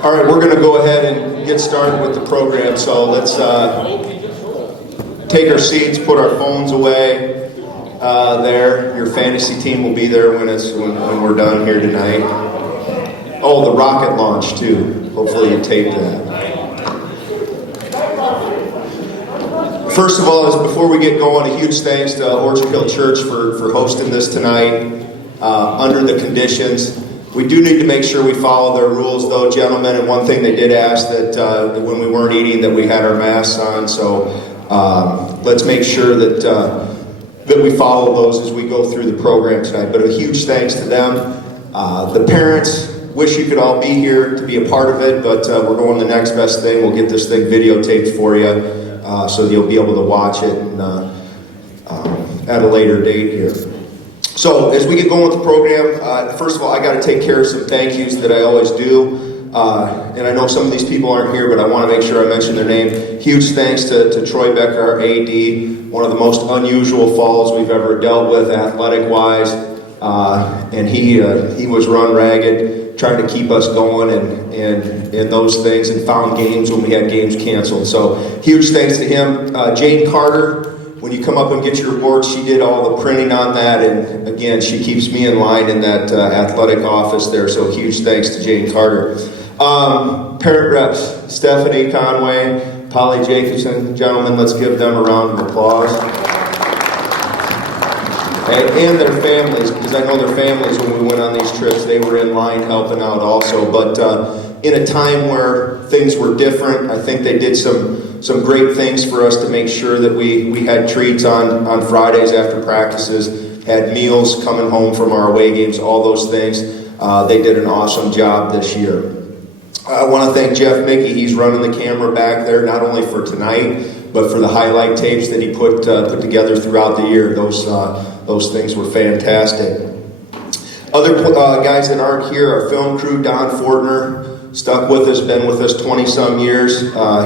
All right, we're going to go ahead and get started with the program. So let's take our seats, put our phones away there. Your fantasy team will be there when we're done here tonight. Oh, the rocket launch too. Hopefully you taped that. First of all, before we get going, a huge thanks to Orchard Hill Church for hosting this tonight under the conditions. We do need to make sure we follow their rules, though, gentlemen. And one thing they did ask that when we weren't eating, that we had our masks on. So let's make sure that we follow those as we go through the program tonight. But a huge thanks to them. The parents, wish you could all be here to be a part of it, but we're going the next best thing. We'll get this thing videotaped for you so you'll be able to watch it at a later date here. So as we get going with the program, first of all, I got to take care of some thank yous that I always do. And I know some of these people aren't here, but I want to make sure I mention their name. Huge thanks to Troy Becker, our AD, one of the most unusual falls we've ever dealt with athletic-wise. And he was run ragged, trying to keep us going and those things, and found games when we had games canceled. So huge thanks to him. Jane Carter, when you come up and get your award, she did all the printing on that, and again, she keeps me in line in that athletic office there, so huge thanks to Jane Carter. Parent reps, Stephanie Conway, Polly Jacobson, gentlemen, let's give them a round of applause. And their families, because I know their families, when we went on these trips, they were in line helping out also, but in a time where things were different, I think they did some great things for us to make sure that we had treats on Fridays after practices, had meals coming home from our away games, all those things. They did an awesome job this year. I want to thank Jeff Mickey. He's running the camera back there, not only for tonight, but for the highlight tapes that he put together throughout the year. Those things were fantastic. Other guys that aren't here, our film crew, Don Fortner, stuck with us, been with us 20-some years.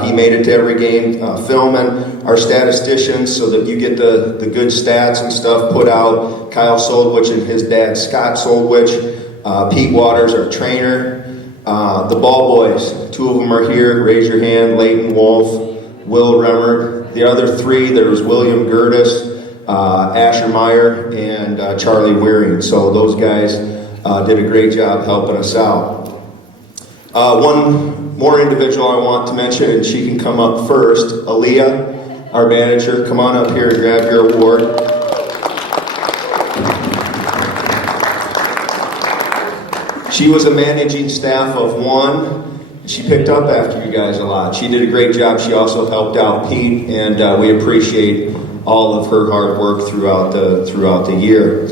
He made it to every game filming. Our statisticians, so that you get the good stats and stuff put out. Kyle Soldwich and his dad, Scott Soldwich. Pete Waters, our trainer. The ball boys, two of them are here. Raise your hand. Leighton Wolf, Will Remmert. The other three, there was William Gertis, Asher Meyer, and Charlie Wearing. So those guys did a great job helping us out. One more individual I want to mention, and she can come up first. Aaliyah, our manager, come on up here and grab your award. She was a managing staff of one. She picked up after you guys a lot. She did a great job. She also helped out Pete, and we appreciate all of her hard work throughout the year.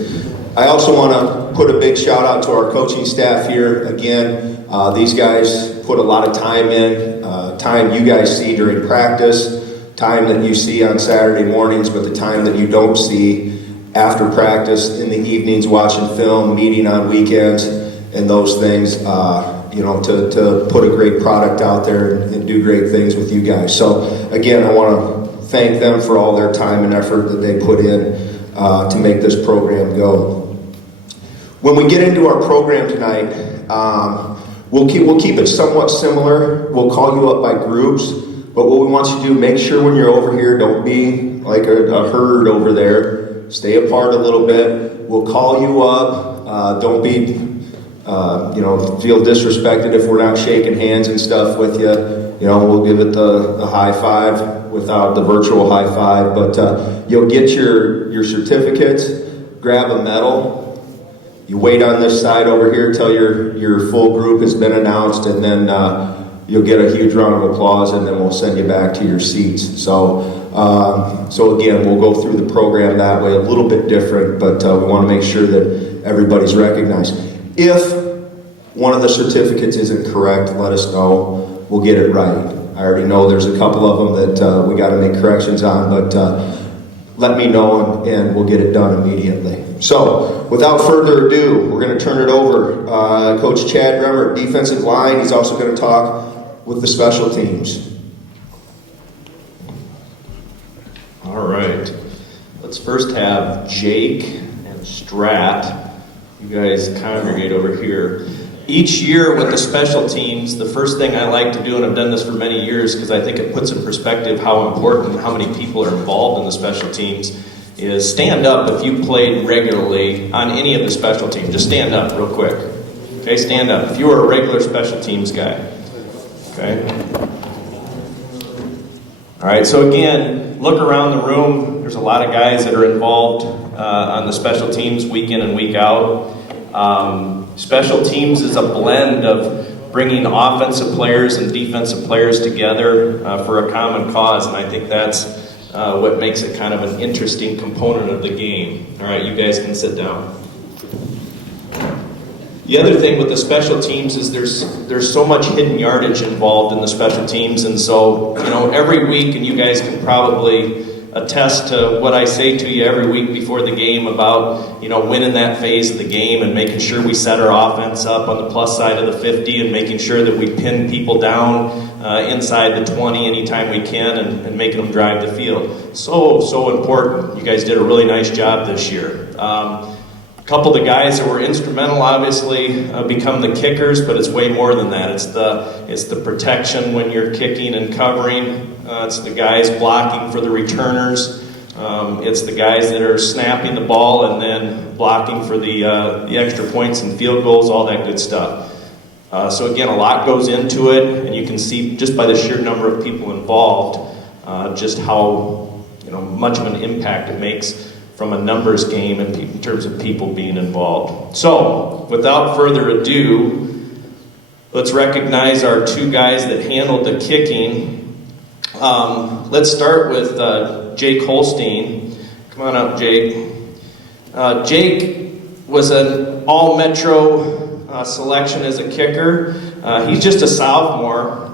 I also want to put a big shout out to our coaching staff here. Again, these guys put a lot of time in, time you guys see during practice, time that you see on Saturday mornings, but the time that you don't see after practice, in the evenings, watching film, meeting on weekends, and those things, to put a great product out there and do great things with you guys. So again, I want to thank them for all their time and effort that they put in to make this program go. When we get into our program tonight, we'll keep it somewhat similar. We'll call you up by groups, but what we want you to do, make sure when you're over here, don't be like a herd over there. Stay apart a little bit. We'll call you up. Don't be, feel disrespected if we're not shaking hands and stuff with you. We'll give it the high five without the virtual high five, but you'll get your certificates, grab a medal. You wait on this side over here till your full group has been announced, and then you'll get a huge round of applause, and then we'll send you back to your seats. So again, we'll go through the program that way, a little bit different, but we want to make sure that everybody's recognized. If one of the certificates isn't correct, let us know. We'll get it right. I already know there's a couple of them that we got to make corrections on, but let me know and we'll get it done immediately. So, without further ado, we're going to turn it over. Coach Chad Remmert, defensive line. He's also going to talk with the special teams. All right. Let's first have Jake and Strat. You guys congregate over here. Each year with the special teams, the first thing I like to do, and I've done this for many years because I think it puts in perspective how important and how many people are involved in the special teams, is stand up if you played regularly on any of the special teams. Just stand up real quick. Okay, stand up. If you were a regular special teams guy. Okay? All right, so again, look around the room. There's a lot of guys that are involved on the special teams week in and week out. Special teams is a blend of bringing offensive players and defensive players together for a common cause, and I think that's what makes it kind of an interesting component of the game. All right, you guys can sit down. The other thing with the special teams is there's so much hidden yardage involved in the special teams, and so every week, and you guys can probably attest to what I say to you every week before the game about winning that phase of the game and making sure we set our offense up on the plus side of the 50 and making sure that we pin people down inside the 20 anytime we can and making them drive the field. So important. You guys did a really nice job this year. A couple of the guys that were instrumental obviously become the kickers, but it's way more than that. It's the protection when you're kicking and covering. It's the guys blocking for the returners. It's the guys that are snapping the ball and then blocking for the extra points and field goals, all that good stuff. So again, a lot goes into it, and you can see just by the sheer number of people involved just how much of an impact it makes from a numbers game in terms of people being involved. So, without further ado, let's recognize our two guys that handled the kicking. Let's start with Jake Holstein. Come on up, Jake. Jake was an all-Metro selection as a kicker. He's just a sophomore.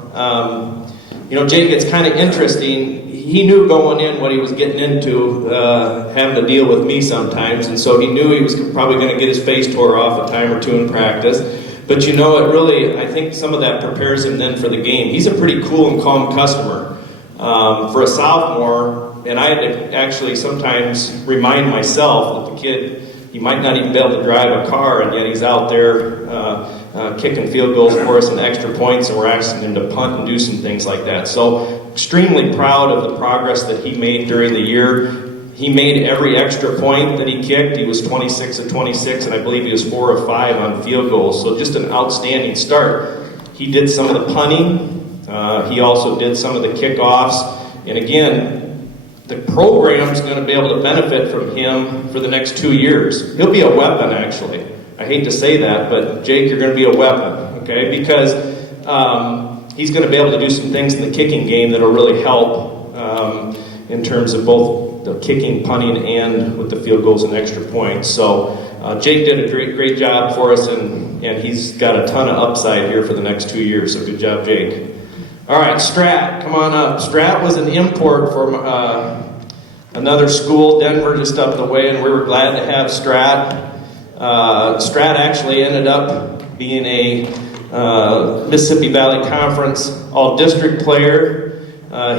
Jake, it's kind of interesting. He knew going in what he was getting into, having to deal with me sometimes, and so he knew he was probably going to get his face tore off a time or two in practice. But it really, I think some of that prepares him then for the game. He's a pretty cool and calm customer. For a sophomore, and I had to actually sometimes remind myself that the kid, he might not even be able to drive a car, and yet he's out there kicking field goals for us and extra points, and we're asking him to punt and do some things like that. So extremely proud of the progress that he made during the year. He made every extra point that he kicked. He was 26 of 26, and I believe he was 4 of 5 on field goals. So just an outstanding start. He did some of the punting. He also did some of the kickoffs. And again, the program's going to be able to benefit from him for the next 2 years. He'll be a weapon, actually. I hate to say that, but Jake, you're going to be a weapon, okay? Because he's going to be able to do some things in the kicking game that will really help in terms of both the kicking, punting, and with the field goals and extra points. So Jake did a great job for us, and he's got a ton of upside here for the next 2 years. So good job, Jake. All right, Strat, come on up. Strat was an import from another school, Denver, just up the way, and we were glad to have Strat. Strat actually ended up being a Mississippi Valley Conference all-district player.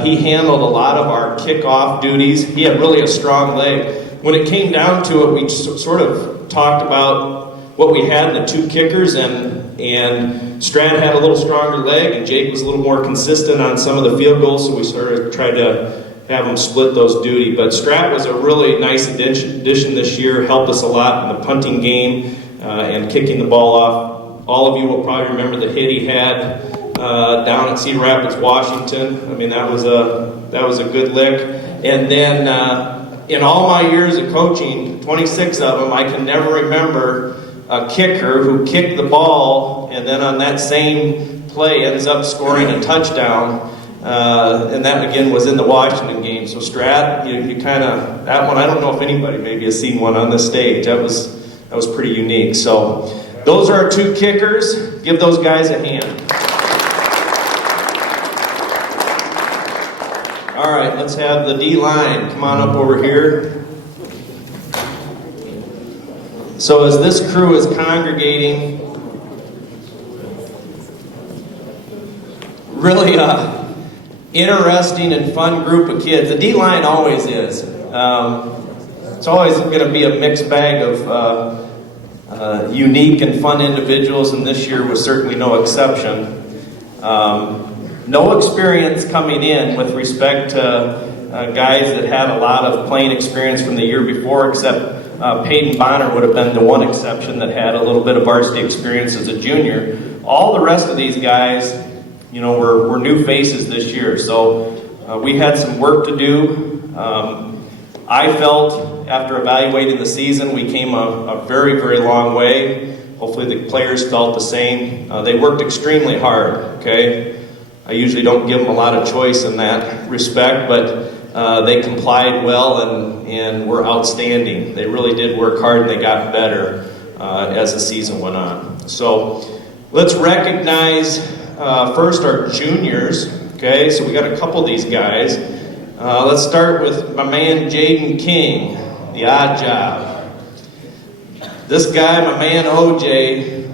He handled a lot of our kickoff duties. He had really a strong leg. When it came down to it, we sort of talked about what we had in the two kickers, and Strat had a little stronger leg, and Jake was a little more consistent on some of the field goals, so we sort of tried to have them split those duty. But Strat was a really nice addition this year, helped us a lot in the punting game and kicking the ball off. All of you will probably remember the hit he had down at Cedar Rapids, Washington. I mean, that was a good lick. And then in all my years of coaching, 26 of them, I can never remember a kicker who kicked the ball and then on that same play ends up scoring a touchdown. And that again was in the Washington game. So Strat, you kind of, that one, I don't know if anybody maybe has seen one on this stage. That was pretty unique. So those are our two kickers. Give those guys a hand. All right, let's have the D-line. Come on up over here. So as this crew is congregating, really interesting and fun group of kids. The D-line always is. It's always going to be a mixed bag of unique and fun individuals, and this year was certainly no exception. No experience coming in with respect to guys that had a lot of playing experience from the year before, except Peyton Bonner would have been the one exception that had a little bit of varsity experience as a junior. All the rest of these guys, were new faces this year. So we had some work to do. I felt, after evaluating the season, we came a very, very long way. Hopefully the players felt the same. They worked extremely hard, okay? I usually don't give them a lot of choice in that respect, but they complied well and were outstanding. They really did work hard, and they got better as the season went on. So let's recognize first our juniors, okay? So we got a couple of these guys. Let's start with my man Jaden King, the odd job. This guy, my man OJ,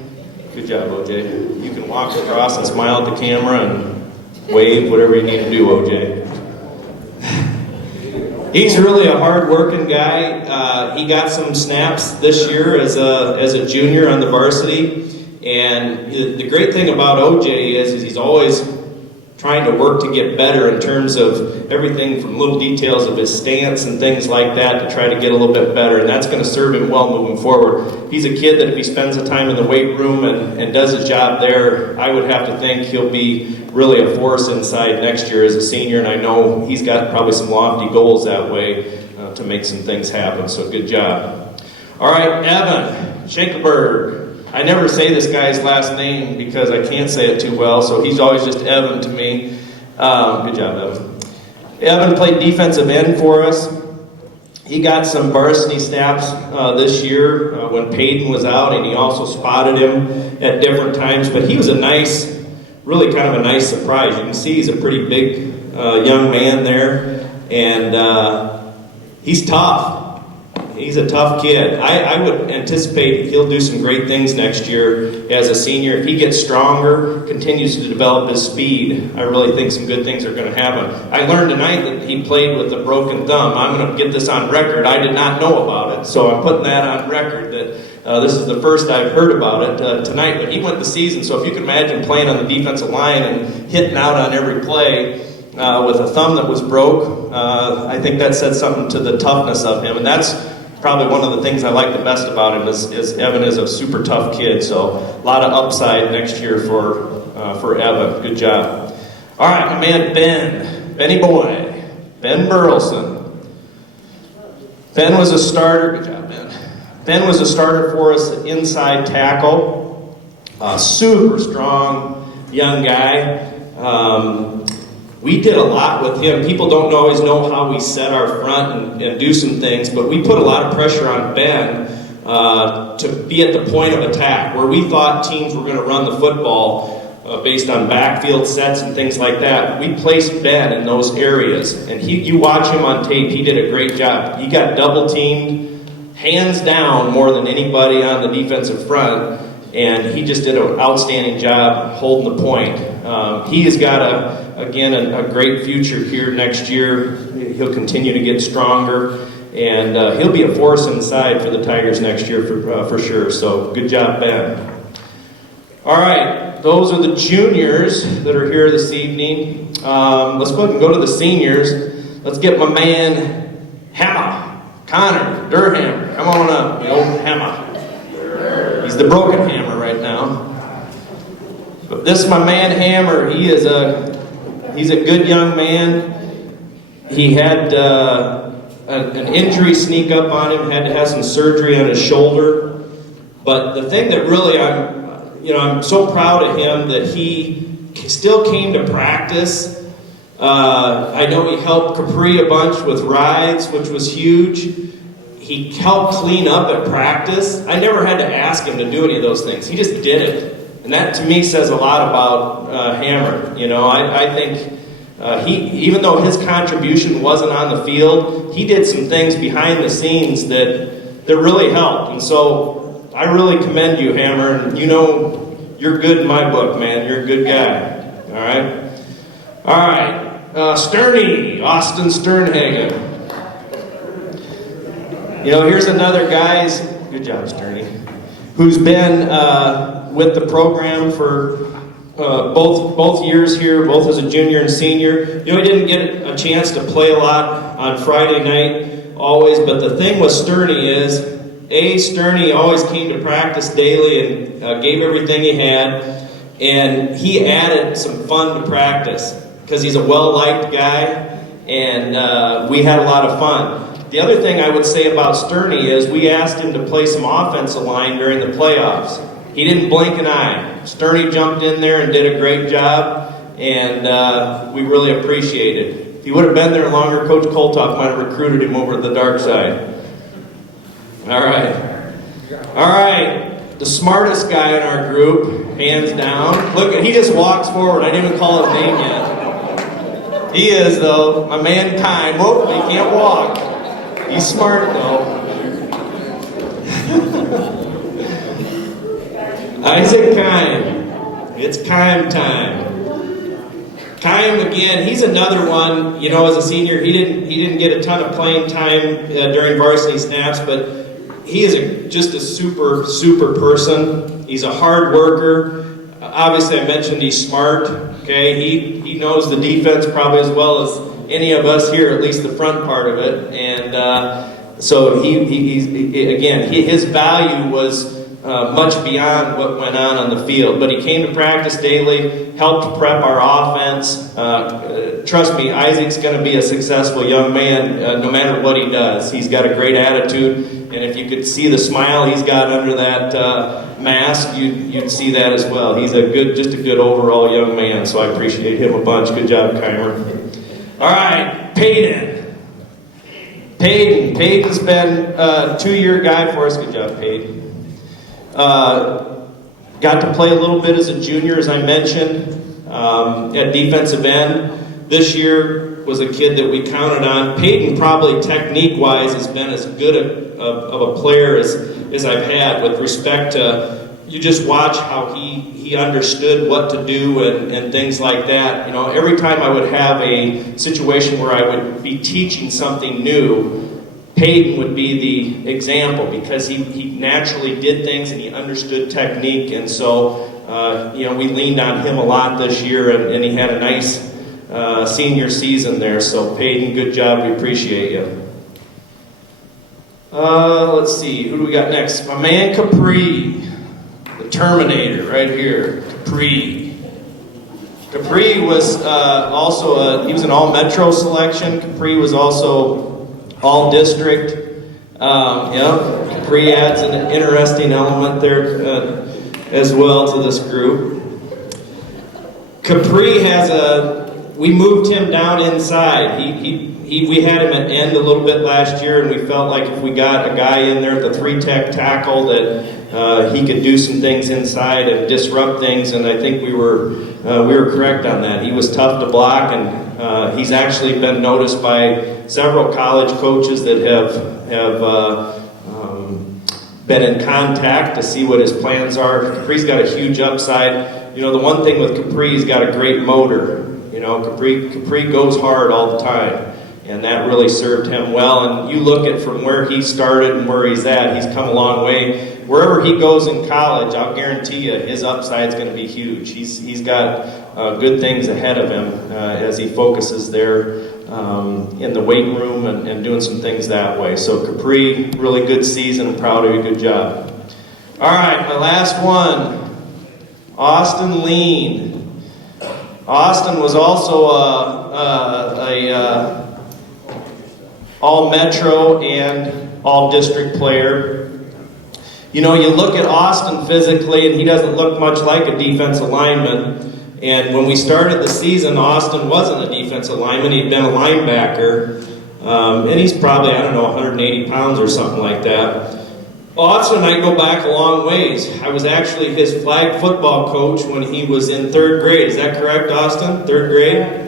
good job OJ. You can walk across and smile at the camera and wave, whatever you need to do, OJ. He's really a hard-working guy. He got some snaps this year as a junior on the varsity, and the great thing about OJ is he's always trying to work to get better in terms of everything from little details of his stance and things like that to try to get a little bit better, and that's going to serve him well moving forward. He's a kid that if he spends the time in the weight room and does his job there, I would have to think he'll be really a force inside next year as a senior, and I know he's got probably some lofty goals that way to make some things happen, so good job. All right, Evan Schenkelberg. I never say this guy's last name because I can't say it too well, so he's always just Evan to me. Good job, Evan. Evan played defensive end for us. He got some varsity snaps this year when Peyton was out, and he also spotted him at different times, but he was really kind of a nice surprise. You can see he's a pretty big young man there, and he's tough. He's a tough kid. I would anticipate he'll do some great things next year as a senior. If he gets stronger, continues to develop his speed, I really think some good things are going to happen. I learned tonight that he played with a broken thumb. I'm going to get this on record. I did not know about it, so I'm putting that on record that this is the first I've heard about it tonight. But he went the season, so if you can imagine playing on the defensive line and hitting out on every play with a thumb that was broke, I think that said something to the toughness of him, and that's probably one of the things I like the best about him is Evan is a super tough kid, so a lot of upside next year for Evan. Good job. All right, my man Benny Boy, Ben Burleson. Ben was a starter. Good job, Ben. Ben was a starter for us at inside tackle. Super strong young guy. We did a lot with him. People don't always know how we set our front and do some things, but we put a lot of pressure on Ben to be at the point of attack, where we thought teams were going to run the football based on backfield sets and things like that. We placed Ben in those areas, and you watch him on tape, he did a great job. He got double-teamed, hands down, more than anybody on the defensive front, and he just did an outstanding job holding the point. He has got a great future here next year. He'll continue to get stronger, and he'll be a force inside for the Tigers next year for sure. So good job, Ben. All right, those are the juniors that are here this evening. Let's go ahead and go to the seniors. Let's get my man Hammer, Connor Durham. Come on up, the old Hammer. He's the broken hammer right now. But this is my man Hammer. He's a good young man. He had an injury sneak up on him, had to have some surgery on his shoulder. But the thing that really I'm so proud of him that he still came to practice. I know he helped Capri a bunch with rides, which was huge. He helped clean up at practice. I never had to ask him to do any of those things. He just did it. And that, to me, says a lot about Hammer. I think even though his contribution wasn't on the field, he did some things behind the scenes that really helped. And so I really commend you, Hammer. And you're good in my book, man. You're a good guy. All right. Sterney, Austin Sternhagen. Here's another guy's. Good job, Sterney. who's been with the program for both years here, both as a junior and senior. You know, he didn't get a chance to play a lot on Friday night always, but the thing with Sterney is, Sterney always came to practice daily and gave everything he had, and he added some fun to practice because he's a well-liked guy, and we had a lot of fun. The other thing I would say about Sterney is we asked him to play some offensive line during the playoffs. He didn't blink an eye. Sterney jumped in there and did a great job, and we really appreciate it. If he would have been there longer, Coach Koltoff might have recruited him over to the dark side. All right. The smartest guy in our group, hands down. Look, he just walks forward. I didn't even call his name yet. He is, though, my man Kime. Whoop, he can't walk. He's smart, though. Isaac Kime. It's Kime time. Kime, again, he's another one, you know, as a senior, he didn't get a ton of playing time during varsity snaps, but he is just a super person. He's a hard worker. Obviously, I mentioned he's smart. Okay, he knows the defense probably as well as any of us here, at least the front part of it. And so his value was much beyond what went on the field. But he came to practice daily, helped prep our offense. Trust me, Isaac's going to be a successful young man no matter what he does. He's got a great attitude, and if you could see the smile he's got under that mask, you'd see that as well. He's just a good overall young man, so I appreciate him a bunch. Good job, Kymer. All right, Peyton. Peyton's been a 2-year guy for us. Good job, Peyton. Got to play a little bit as a junior, as I mentioned, at defensive end. This year was a kid that we counted on. Peyton probably technique-wise has been as good of a player as I've had with respect to, you just watch how he understood what to do and things like that. You know, every time I would have a situation where I would be teaching something new, Peyton would be the example because he naturally did things and he understood technique, and so we leaned on him a lot this year, and he had a nice senior season there. So Peyton, good job. We appreciate you. Let's see, who do we got next? My man Capri, the Terminator, right here. Capri was also he was an all-metro selection. Capri was also all-district. Capri adds an interesting element there as well to this group. Capri we moved him down inside. We had him at end a little bit last year, and we felt like if we got a guy in there at the 3-tech tackle that he could do some things inside and disrupt things, and I think we were correct on that. He was tough to block, and he's actually been noticed by several college coaches that have been in contact to see what his plans are. Capri's got a huge upside. You know, the one thing with Capri, he's got a great motor. You know, Capri goes hard all the time, and that really served him well. And you look at from where he started and where he's at, he's come a long way. Wherever he goes in college, I'll guarantee you his upside is going to be huge. He's got good things ahead of him as he focuses there in the weight room and doing some things that way. So Capri, really good season. I'm proud of you. Good job. All right, my last one, Austin Lean. Austin was also a all-metro and all-district player. You know, you look at Austin physically, and he doesn't look much like a defensive lineman. And when we started the season, Austin wasn't a defensive lineman. He'd been a linebacker. And he's probably, 180 pounds or something like that. Austin and I go back a long ways. I was actually his flag football coach when he was in 3rd grade. Is that correct, Austin? 3rd grade?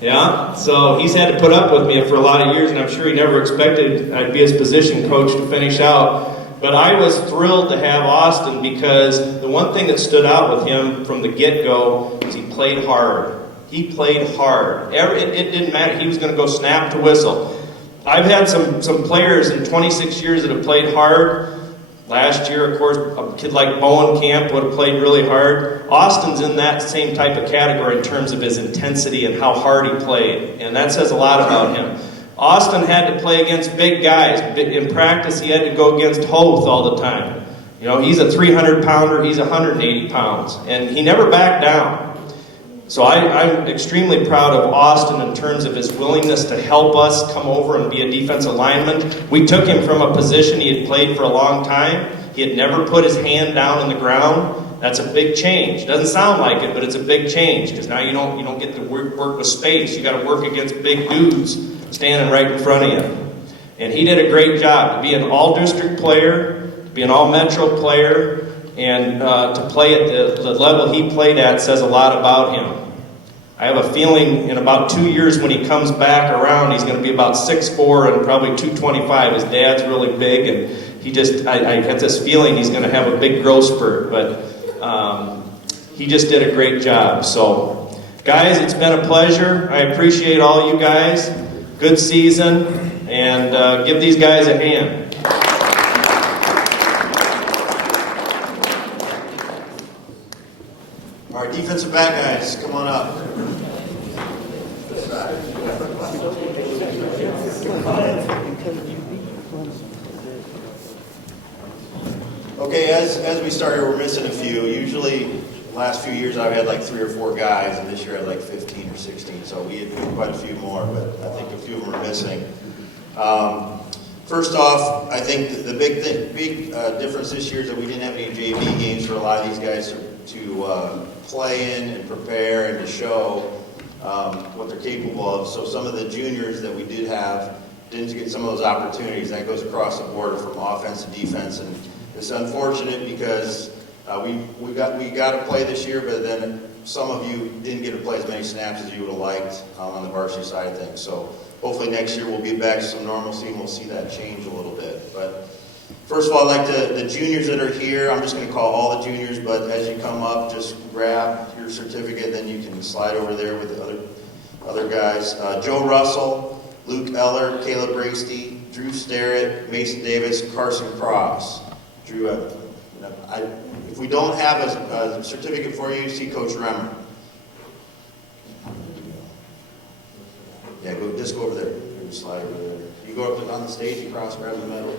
Yeah? So he's had to put up with me for a lot of years, and I'm sure he never expected I'd be his position coach to finish out. But I was thrilled to have Austin because the one thing that stood out with him from the get-go is he played hard. He played hard. It didn't matter. He was going to go snap to whistle. I've had some players in 26 years that have played hard. Last year, of course, a kid like Bowen Camp would have played really hard. Austin's in that same type of category in terms of his intensity and how hard he played, and that says a lot about him. Austin had to play against big guys. In practice, he had to go against Hoth all the time. You know, he's a 300-pounder, he's 180 pounds, and he never backed down. So I'm extremely proud of Austin in terms of his willingness to help us come over and be a defensive lineman. We took him from a position he had played for a long time. He had never put his hand down in the ground. That's a big change. Doesn't sound like it, but it's a big change because now you don't get to work with space. You got to work against big dudes standing right in front of you. And he did a great job to be an all-district player, to be an all-metro player, and to play at the level he played at says a lot about him. I have a feeling in about 2 years when he comes back around, he's going to be about 6'4" and probably 225. His dad's really big, and I get this feeling he's going to have a big growth spurt, but he just did a great job. So, guys, it's been a pleasure. I appreciate all you guys. Good season, and give these guys a hand. Our defensive back guys, come on up. Okay, as we started, we're missing a few. Usually, the last few years I've had like 3 or 4 guys, and this year I had like 15 or 16. So we had quite a few more, but I think a few of them are missing. First off, I think the big difference this year is that we didn't have any JV games for a lot of these guys to play in and prepare and to show what they're capable of. So some of the juniors that we did have didn't get some of those opportunities. That goes across the board from offense to defense, and it's unfortunate because we got to play this year, but then some of you didn't get to play as many snaps as you would have liked on the varsity side of things. So hopefully next year we'll be back to some normalcy and we'll see that change a little bit. But first of all, I'd like the juniors that are here, I'm just going to call all the juniors, but as you come up, just grab your certificate, then you can slide over there with the other guys. Joe Russell, Luke Eller, Caleb Brasty, Drew Starrett, Mason Davis, Carson Cross. Drew, if we don't have a certificate for you, see Coach Remmert. Yeah, just go over there. Just slide over there. You go up on the stage, you cross, grab the medal.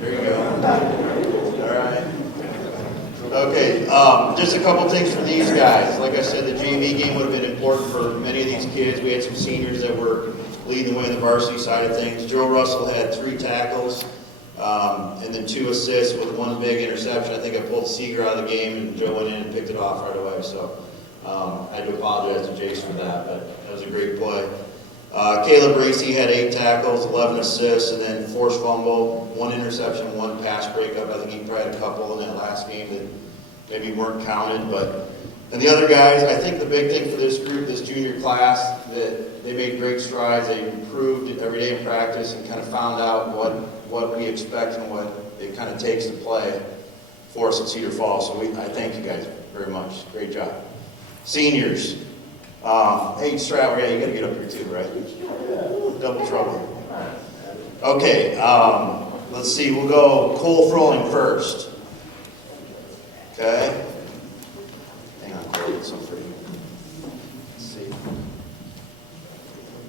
There you go. All right. Okay, just a couple things for these guys. Like I said, the JV game would have been important for many of these kids. We had some seniors that were leading the way on the varsity side of things. Joe Russell had 3 tackles and then 2 assists with 1 big interception. I think I pulled Seeger out of the game, and Joe went in and picked it off right away. So I do apologize to Jaxon for that, but that was a great play. Caleb Bracey had 8 tackles, 11 assists, and then forced fumble, 1 interception, 1 pass breakup. I think he probably had a couple in that last game that maybe weren't counted. And the other guys, I think the big thing for this group, this junior class, that they made great strides. They improved every day in practice and kind of found out what we expect and what it kind of takes to play for us at Cedar Falls. So I thank you guys very much. Great job. Seniors. Hey, Stratler, yeah, you got to get up here too, right? Double trouble. Okay, let's see. We'll go Cole Froling first. Okay. Hang on, Cole, get some for you. Let's see.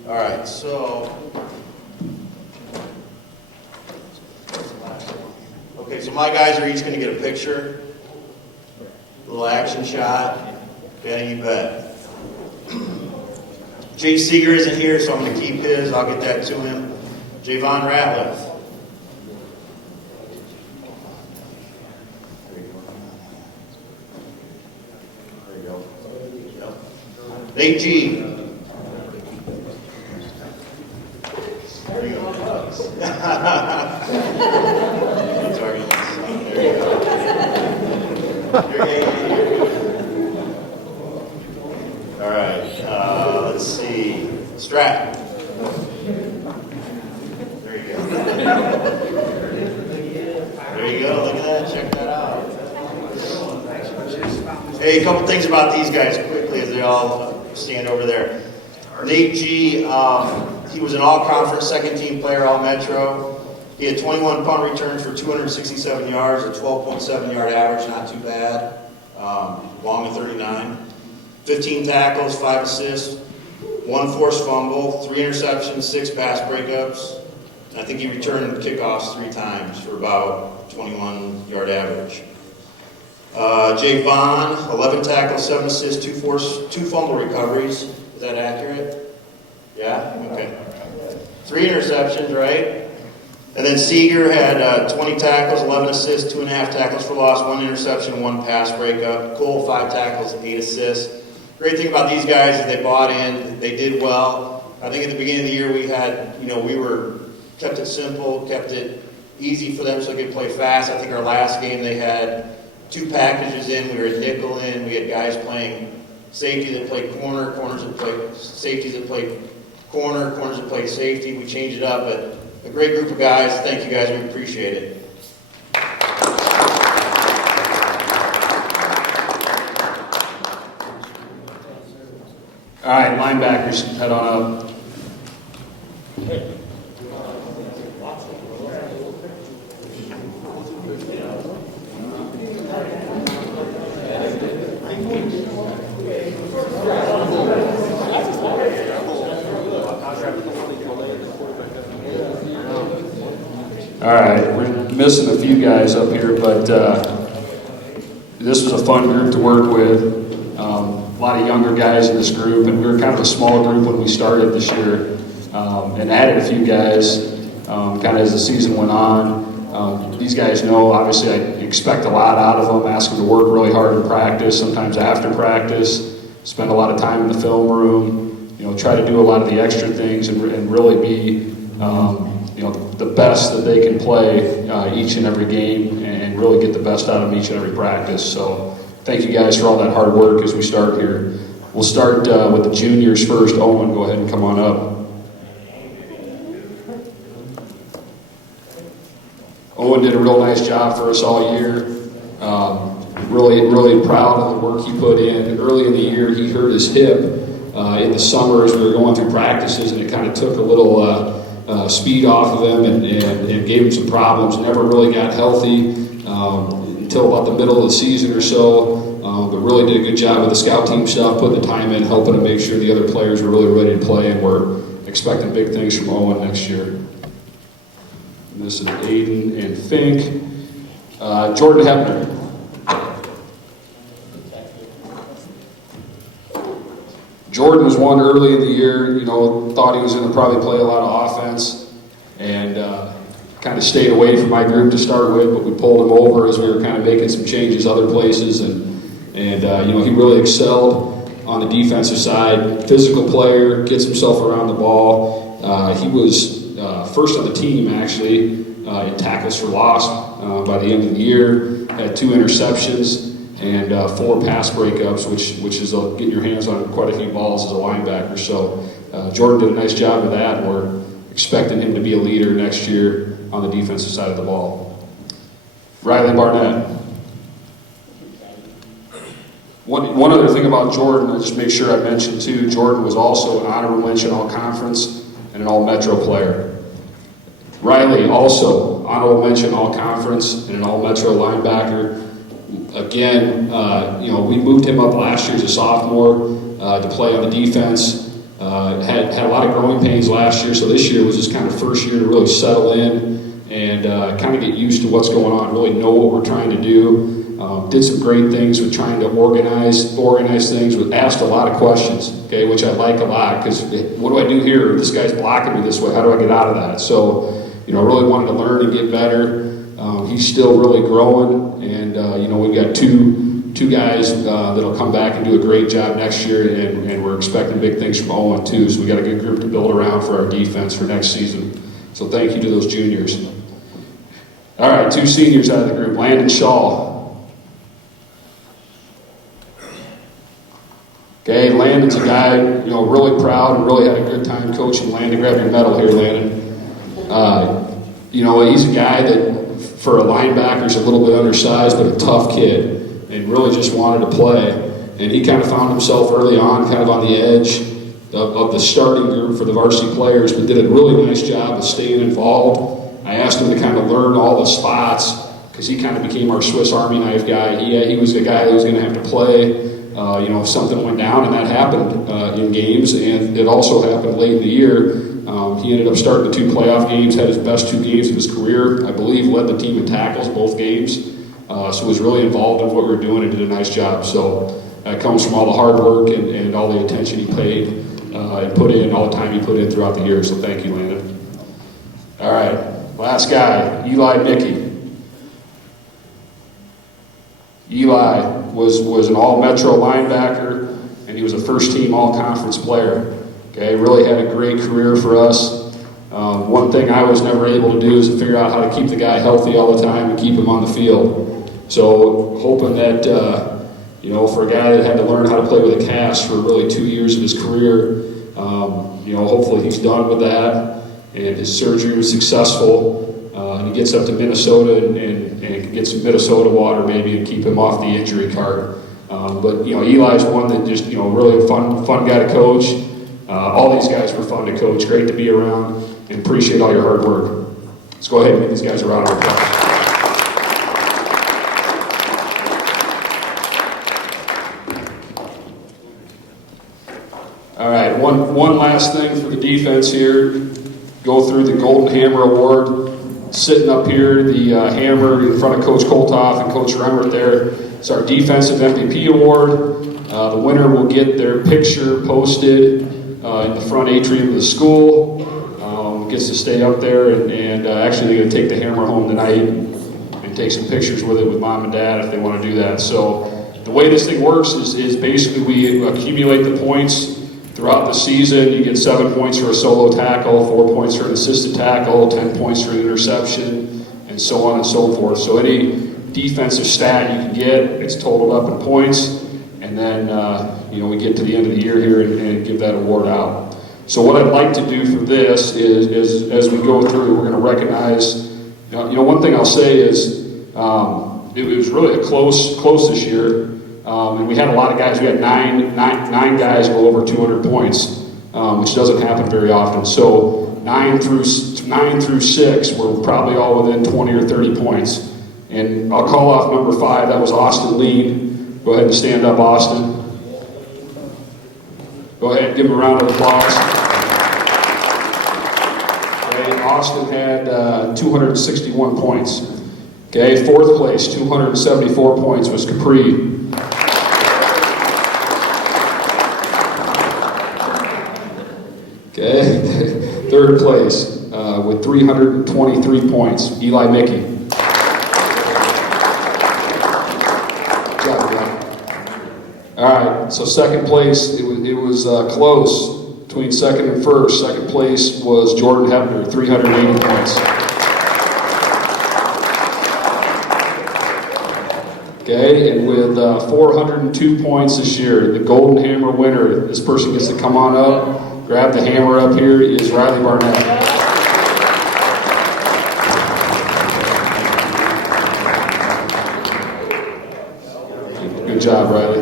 All right, so. Okay, so my guys are each going to get a picture. A little action shot. Okay, you bet. Jay Seeger isn't here, so I'm going to keep his. I'll get that to him. Javon Ratliff. There you go. Yep. Nate G. There you go. There you go. All right. Let's see. Strat. There you go. There you go. Look at that. Check that out. Hey, a couple things about these guys quickly as they all stand over there. Nate G. He was an all-conference second-team player, all-metro. He had 21 punt returns for 267 yards, a 12.7 yard average, not too bad. Long of 39. 15 tackles, 5 assists, 1 forced fumble, 3 interceptions, 6 pass breakups. And I think he returned kickoffs 3 times for about 21 yard average. Jake Vaughn, 11 tackles, 7 assists, 2 fumble recoveries. Is that accurate? Yeah? Okay. 3 interceptions, right? And then Seeger had 20 tackles, 11 assists, 2.5 tackles for loss, 1 interception, 1 pass breakup. Cole, 5 tackles, 8 assists. Great thing about these guys is they bought in, they did well. I think at the beginning of the year we had, kept it simple, kept it easy for them so they could play fast. I think our last game they had 2 packages in, we were at nickel in, we had guys playing safety that played corner, corners that played safeties that played corner, corners that played safety. We changed it up, but a great group of guys. Thank you guys, we appreciate it. All right, linebackers, head on up. All right, we're missing a few guys up here, but this was a fun group to work with. A lot of younger guys in this group, and we were kind of a small group when we started this year, and added a few guys kind of as the season went on. These guys know, obviously, I expect a lot out of them, ask them to work really hard in practice, sometimes after practice, spend a lot of time in the film room, try to do a lot of the extra things and really be, the best that they can play each and every game and really get the best out of them each and every practice. So thank you guys for all that hard work as we start here. We'll start with the juniors first. Owen, go ahead and come on up. Owen did a real nice job for us all year. Really proud of the work he put in. Early in the year, he hurt his hip in the summer as we were going through practices, and it kind of took a little speed off of him and gave him some problems. Never really got healthy until about the middle of the season or so, but really did a good job with the scout team stuff, putting the time in, helping to make sure the other players were really ready to play, and we're expecting big things from Owen next year. And this is Aiden and Fink. Jordan Hebner. Jordan was one early in the year, thought he was going to probably play a lot of offense, and kind of stayed away from my group to start with, but we pulled him over as we were kind of making some changes other places, and he really excelled on the defensive side. Physical player, gets himself around the ball. He was first on the team, actually, in tackles for loss by the end of the year. Had 2 interceptions and 4 pass breakups, which is getting your hands on quite a few balls as a linebacker. So Jordan did a nice job of that, and we're expecting him to be a leader next year on the defensive side of the ball. Riley Barnett. One other thing about Jordan, I'll just make sure I mention too, Jordan was also an honorable mention All-Conference and an All-Metro player. Riley also honorable mention All-Conference and an All-Metro linebacker. Again, we moved him up last year as a sophomore to play on the defense. Had a lot of growing pains last year, so this year was his kind of first year to really settle in and kind of get used to what's going on, really know what we're trying to do. Did some great things with trying to organize things, asked a lot of questions, okay, which I like a lot, because what do I do here? This guy's blocking me this way. How do I get out of that? So, I really wanted to learn and get better. He's still really growing, and we've got two guys that'll come back and do a great job next year, and we're expecting big things from Owen too. So we got a good group to build around for our defense for next season. So thank you to those juniors. All right, 2 seniors out of the group. Landon Shaw. Okay, Landon's a guy, really proud and really had a good time coaching Landon. Grab your medal here, Landon. He's a guy that, for a linebacker, is a little bit undersized, but a tough kid, and really just wanted to play. And he kind of found himself early on, kind of on the edge of the starting group for the varsity players, but did a really nice job of staying involved I asked him to kind of learn all the spots because he kind of became our Swiss Army knife guy. He was the guy that was going to have to play, if something went down, and that happened in games, and it also happened late in the year. He ended up starting the 2 playoff games, had his best 2 games of his career, I believe, led the team in tackles both games, so was really involved in what we were doing and did a nice job. So that comes from all the hard work and all the attention he paid and put in, all the time he put in throughout the year, so thank you, Landon. All right, last guy, Eli Mickey. Eli was an all-Metro linebacker, and he was a first-team all-conference player. Okay, really had a great career for us. One thing I was never able to do is to figure out how to keep the guy healthy all the time and keep him on the field. So hoping that, for a guy that had to learn how to play with a cast for really 2 years of his career, hopefully he's done with that and his surgery was successful. And he gets up to Minnesota and can get some Minnesota water maybe and keep him off the injury card. But Eli's one that just, really a fun guy to coach. All these guys were fun to coach, great to be around, and appreciate all your hard work. Let's go ahead and give these guys a round of applause. All right, one last thing for the defense here. Go through the Golden Hammer Award. Sitting up here, the hammer in front of Coach Koltoff and Coach Remmert there. It's our Defensive MVP Award. The winner will get their picture posted in the front atrium of the school. Gets to stay up there and actually they're going to take the hammer home tonight and take some pictures with it with mom and dad if they want to do that. So the way this thing works is basically we accumulate the points throughout the season. You get 7 points for a solo tackle, 4 points for an assisted tackle, 10 points for an interception, and so on and so forth. So any defensive stat you can get, it's totaled up in points, and then we get to the end of the year here and give that award out. So what I'd like to do for this is as we go through, we're going to recognize. One thing I'll say is it was really a close this year. And we had a lot of guys. We had nine guys go over 200 points, which doesn't happen very often. So 9 through 6 were probably all within 20 or 30 points. And I'll call off number 5. That was Austin Lean. Go ahead and stand up, Austin. Go ahead and give him a round of applause. Okay, Austin had 261 points. Okay, 4th place, 274 points was Capri. Okay, 3rd place with 323 points, Eli Mickey. Good job, Eli. All right, so 2nd place, it was close between 2nd and 1st. 2nd place was Jordan Hebner, 380 points. Okay, and with 402 points this year, the Golden Hammer winner, this person gets to come on up, grab the hammer up here, is Riley Barnett. Good job, Riley.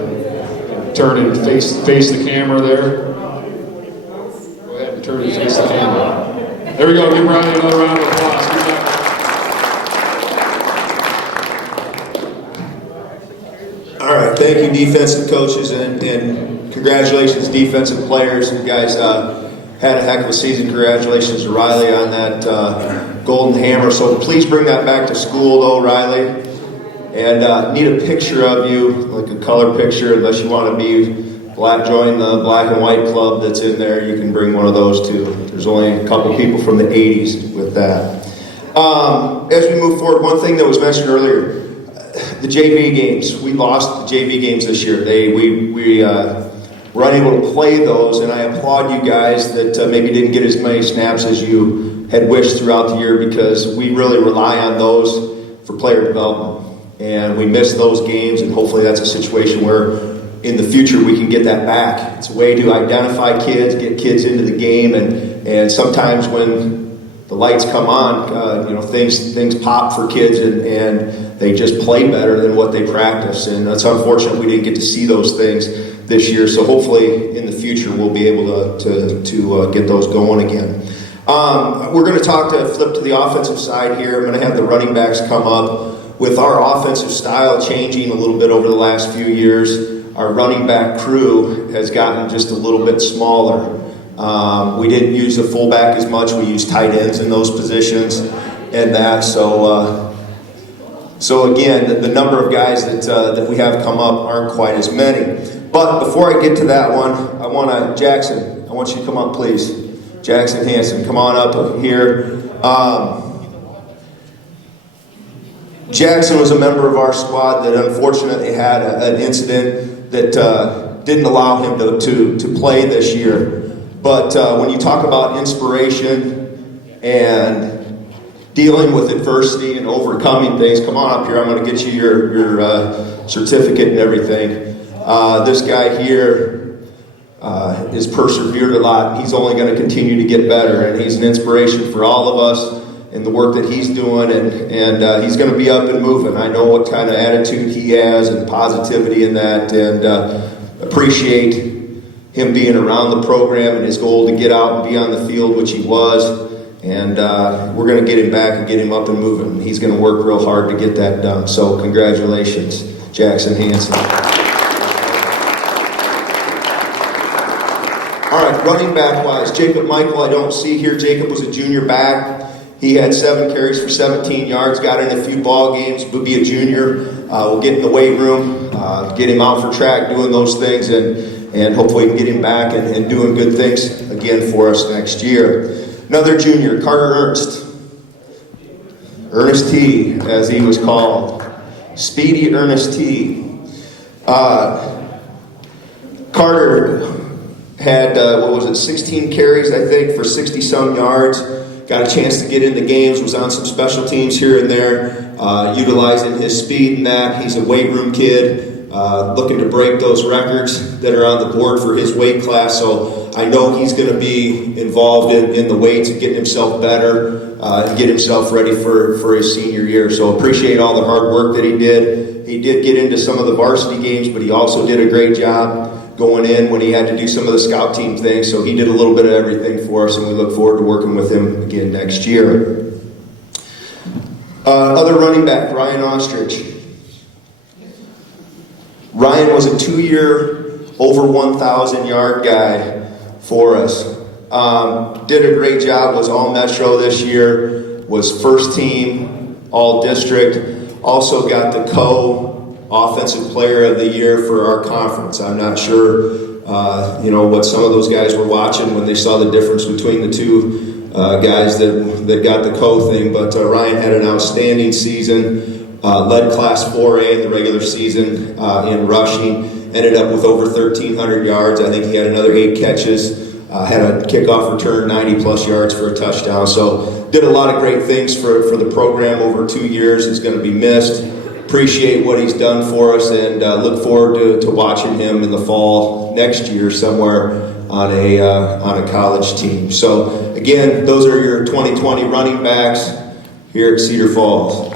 Turn and face the camera there. Go ahead and turn and face the camera. There we go, give Riley another round of applause. All right, thank you, defensive coaches, and congratulations, defensive players. You guys had a heck of a season. Congratulations to Riley on that Golden Hammer. So please bring that back to school, though, Riley. And need a picture of you, like a color picture, unless you want to be join the black and white club that's in there. You can bring one of those, too. There's only a couple people from the 80s with that. As we move forward, one thing that was mentioned earlier, the JV games. We lost the JV games this year. We were unable to play those, and I applaud you guys that maybe didn't get as many snaps as you had wished throughout the year, because we really rely on those for player development. And we missed those games, and hopefully that's a situation where in the future we can get that back. It's a way to identify kids, get kids into the game, and sometimes when the lights come on, things pop for kids, and they just play better than what they practice. And it's unfortunate we didn't get to see those things this year. So hopefully in the future we'll be able to get those going again. We're going to flip to the offensive side here. I'm going to have the running backs come up. With our offensive style changing a little bit over the last few years, our running back crew has gotten just a little bit smaller. We didn't use the fullback as much. We used tight ends in those positions and that. So again, the number of guys that we have come up aren't quite as many. But before I get to that one, Jaxon, I want you to come up, please. Jaxon Hansen, come on up here. Jaxon was a member of our squad that unfortunately had an incident that didn't allow him to play this year. But when you talk about inspiration and dealing with adversity and overcoming things, come on up here. I'm going to get you your certificate and everything. This guy here has persevered a lot. He's only going to continue to get better, and he's an inspiration for all of us in the work that he's doing, and he's going to be up and moving. I know what kind of attitude he has and positivity in that, and appreciate him being around the program and his goal to get out and be on the field, which he was. And we're going to get him back and get him up and moving. He's going to work real hard to get that done. So congratulations, Jaxon Hansen. All right, running back-wise, Jacob Michael I don't see here. Jacob was a junior back. He had 7 carries for 17 yards, got in a few ball games, would be a junior. We'll get in the weight room, get him out for track, doing those things, and hopefully we can get him back and doing good things again for us next year. Another junior, Carter Ernest T, as he was called. Speedy Ernest T. Carter had, 16 carries, I think, for 60-some yards. Got a chance to get into games, was on some special teams here and there, utilizing his speed and that. He's a weight room kid, looking to break those records that are on the board for his weight class. So I know he's going to be involved in the weights and getting himself better and get himself ready for his senior year. So appreciate all the hard work that he did. He did get into some of the varsity games, but he also did a great job going in when he had to do some of the scout team things. So he did a little bit of everything for us, and we look forward to working with him again next year. Other running back, Ryan Ostrich. Ryan was a 2-year, over 1,000 yard guy for us. Did a great job, was all Metro this year, was first team, all district, also got the Offensive Player of the Year for our conference. I'm not sure, what some of those guys were watching when they saw the difference between the two guys that got the thing. But Ryan had an outstanding season, led Class 4A in the regular season in rushing, ended up with over 1,300 yards. I think he had another 8 catches, had a kickoff return, 90-plus yards for a touchdown. So did a lot of great things for the program over 2 years. He's going to be missed. Appreciate what he's done for us, and look forward to watching him in the fall next year somewhere on a college team. So again, those are your 2020 running backs here at Cedar Falls.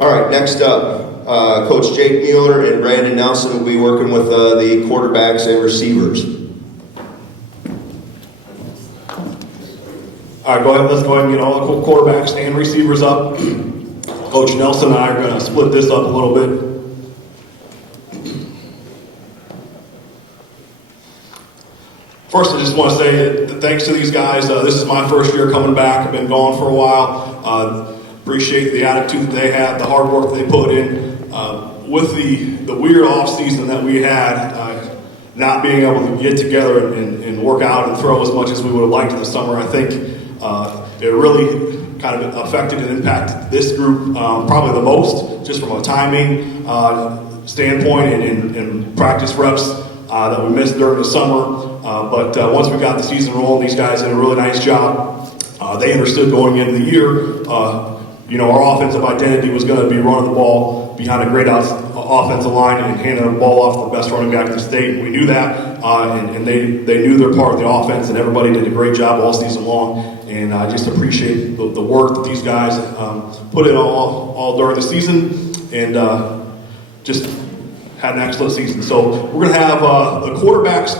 All right, next up, Coach Jake Mueller and Brandon Nelson will be working with the quarterbacks and receivers. All right, let's go ahead and get all the quarterbacks and receivers up. Coach Nelson and I are going to split this up a little bit. First, I just want to say that thanks to these guys. This is my first year coming back. I've been gone for a while. Appreciate the attitude that they had, the hard work they put in. With the weird off season that we had, not being able to get together and work out and throw as much as we would have liked in the summer, I think it really kind of affected and impacted this group probably the most, just from a timing standpoint and practice reps that we missed during the summer. But once we got the season rolling, these guys did a really nice job. They understood going into the year, our offensive identity was going to be running the ball behind a great offensive line and handing the ball off to the best running back in the state. We knew that, and they knew their part of the offense, and everybody did a great job all season long. And I just appreciate the work that these guys put in all during the season, and just had an excellent season. So we're going to have the quarterbacks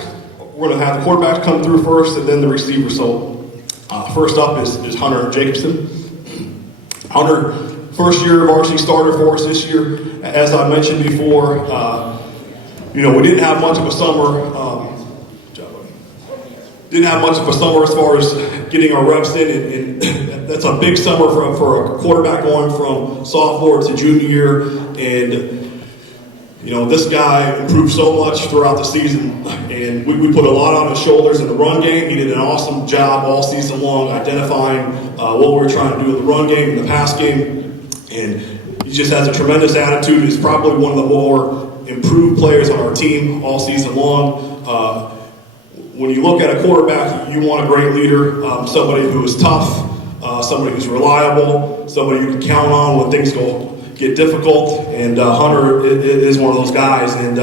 we're going to have the quarterbacks come through first and then the receivers. So first up is Hunter Jacobson. Hunter, first year varsity starter for us this year. As I mentioned before, we didn't have much of a summer. Didn't have much of a summer as far as getting our reps in, and that's a big summer for a quarterback going from sophomore to junior year. And this guy improved so much throughout the season, and we put a lot on his shoulders in the run game. He did an awesome job all season long identifying what we were trying to do in the run game and the pass game, and he just has a tremendous attitude. He's probably one of the more improved players on our team all season long. When you look at a quarterback, you want a great leader, somebody who is tough, somebody who's reliable, somebody you can count on when things get difficult. And Hunter is one of those guys. And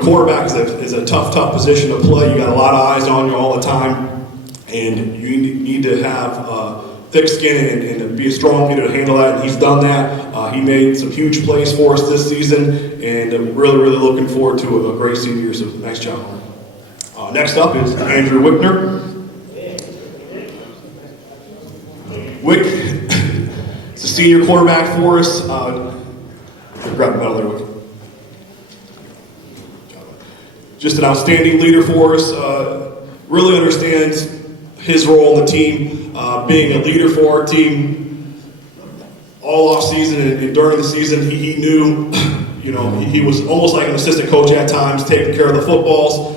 quarterback is a tough position to play. You got a lot of eyes on you all the time, and you need to have thick skin and be a strong leader to handle that. And he's done that. He made some huge plays for us this season, and I'm really looking forward to a great senior year. So nice job, Hunter. Next up is Andrew Wickner. Wick is a senior quarterback for us. Grab the medal there, Wick. Just an outstanding leader for us. Really understands his role in the team, being a leader for our team all off season and during the season. He knew, he was almost like an assistant coach at times, taking care of the footballs.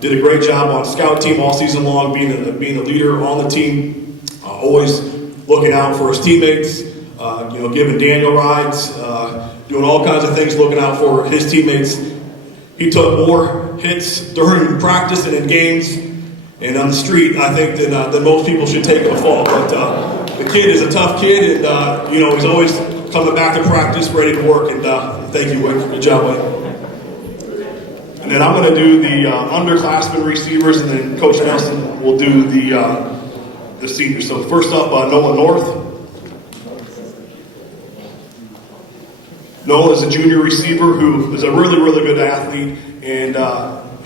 Did a great job on scout team all season long, being a leader on the team, always looking out for his teammates, giving Daniel rides, doing all kinds of things, looking out for his teammates. He took more hits during practice and in games and on the street, I think, than most people should take in a fall. But the kid is a tough kid, and he's always coming back to practice, ready to work. And thank you, Wick. Good job, Wick. And then I'm going to do the underclassmen receivers, and then Coach Nelson will do the seniors. So first up, Noah North. Noah is a junior receiver who is a really good athlete and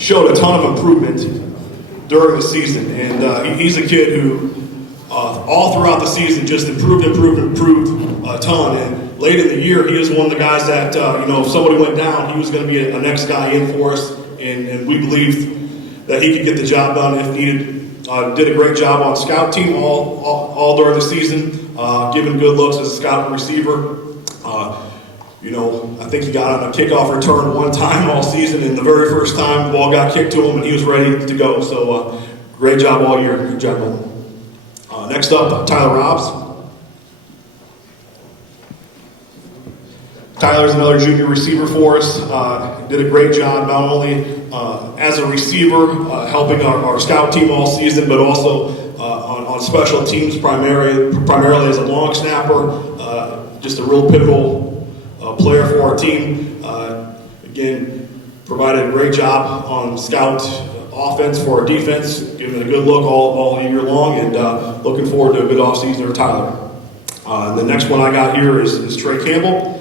showed a ton of improvement during the season. And he's a kid who all throughout the season just improved a ton. And late in the year, he was one of the guys that, if somebody went down, he was going to be a next guy in for us. And we believed that he could get the job done if needed. Did a great job on scout team all during the season, giving good looks as a scout and receiver. I think he got on a kickoff return one time all season, and the very first time the ball got kicked to him, and he was ready to go. So great job all year. Good job, man. Next up, Tyler Robbs. Tyler's another junior receiver for us. Did a great job not only as a receiver, helping our scout team all season, but also on special teams, primarily as a long snapper. Just a real pivotal player for our team. Again, provided a great job on scout offense for our defense, giving it a good look all year long, and looking forward to a good offseason for Tyler. And the next one I got here is Trey Campbell.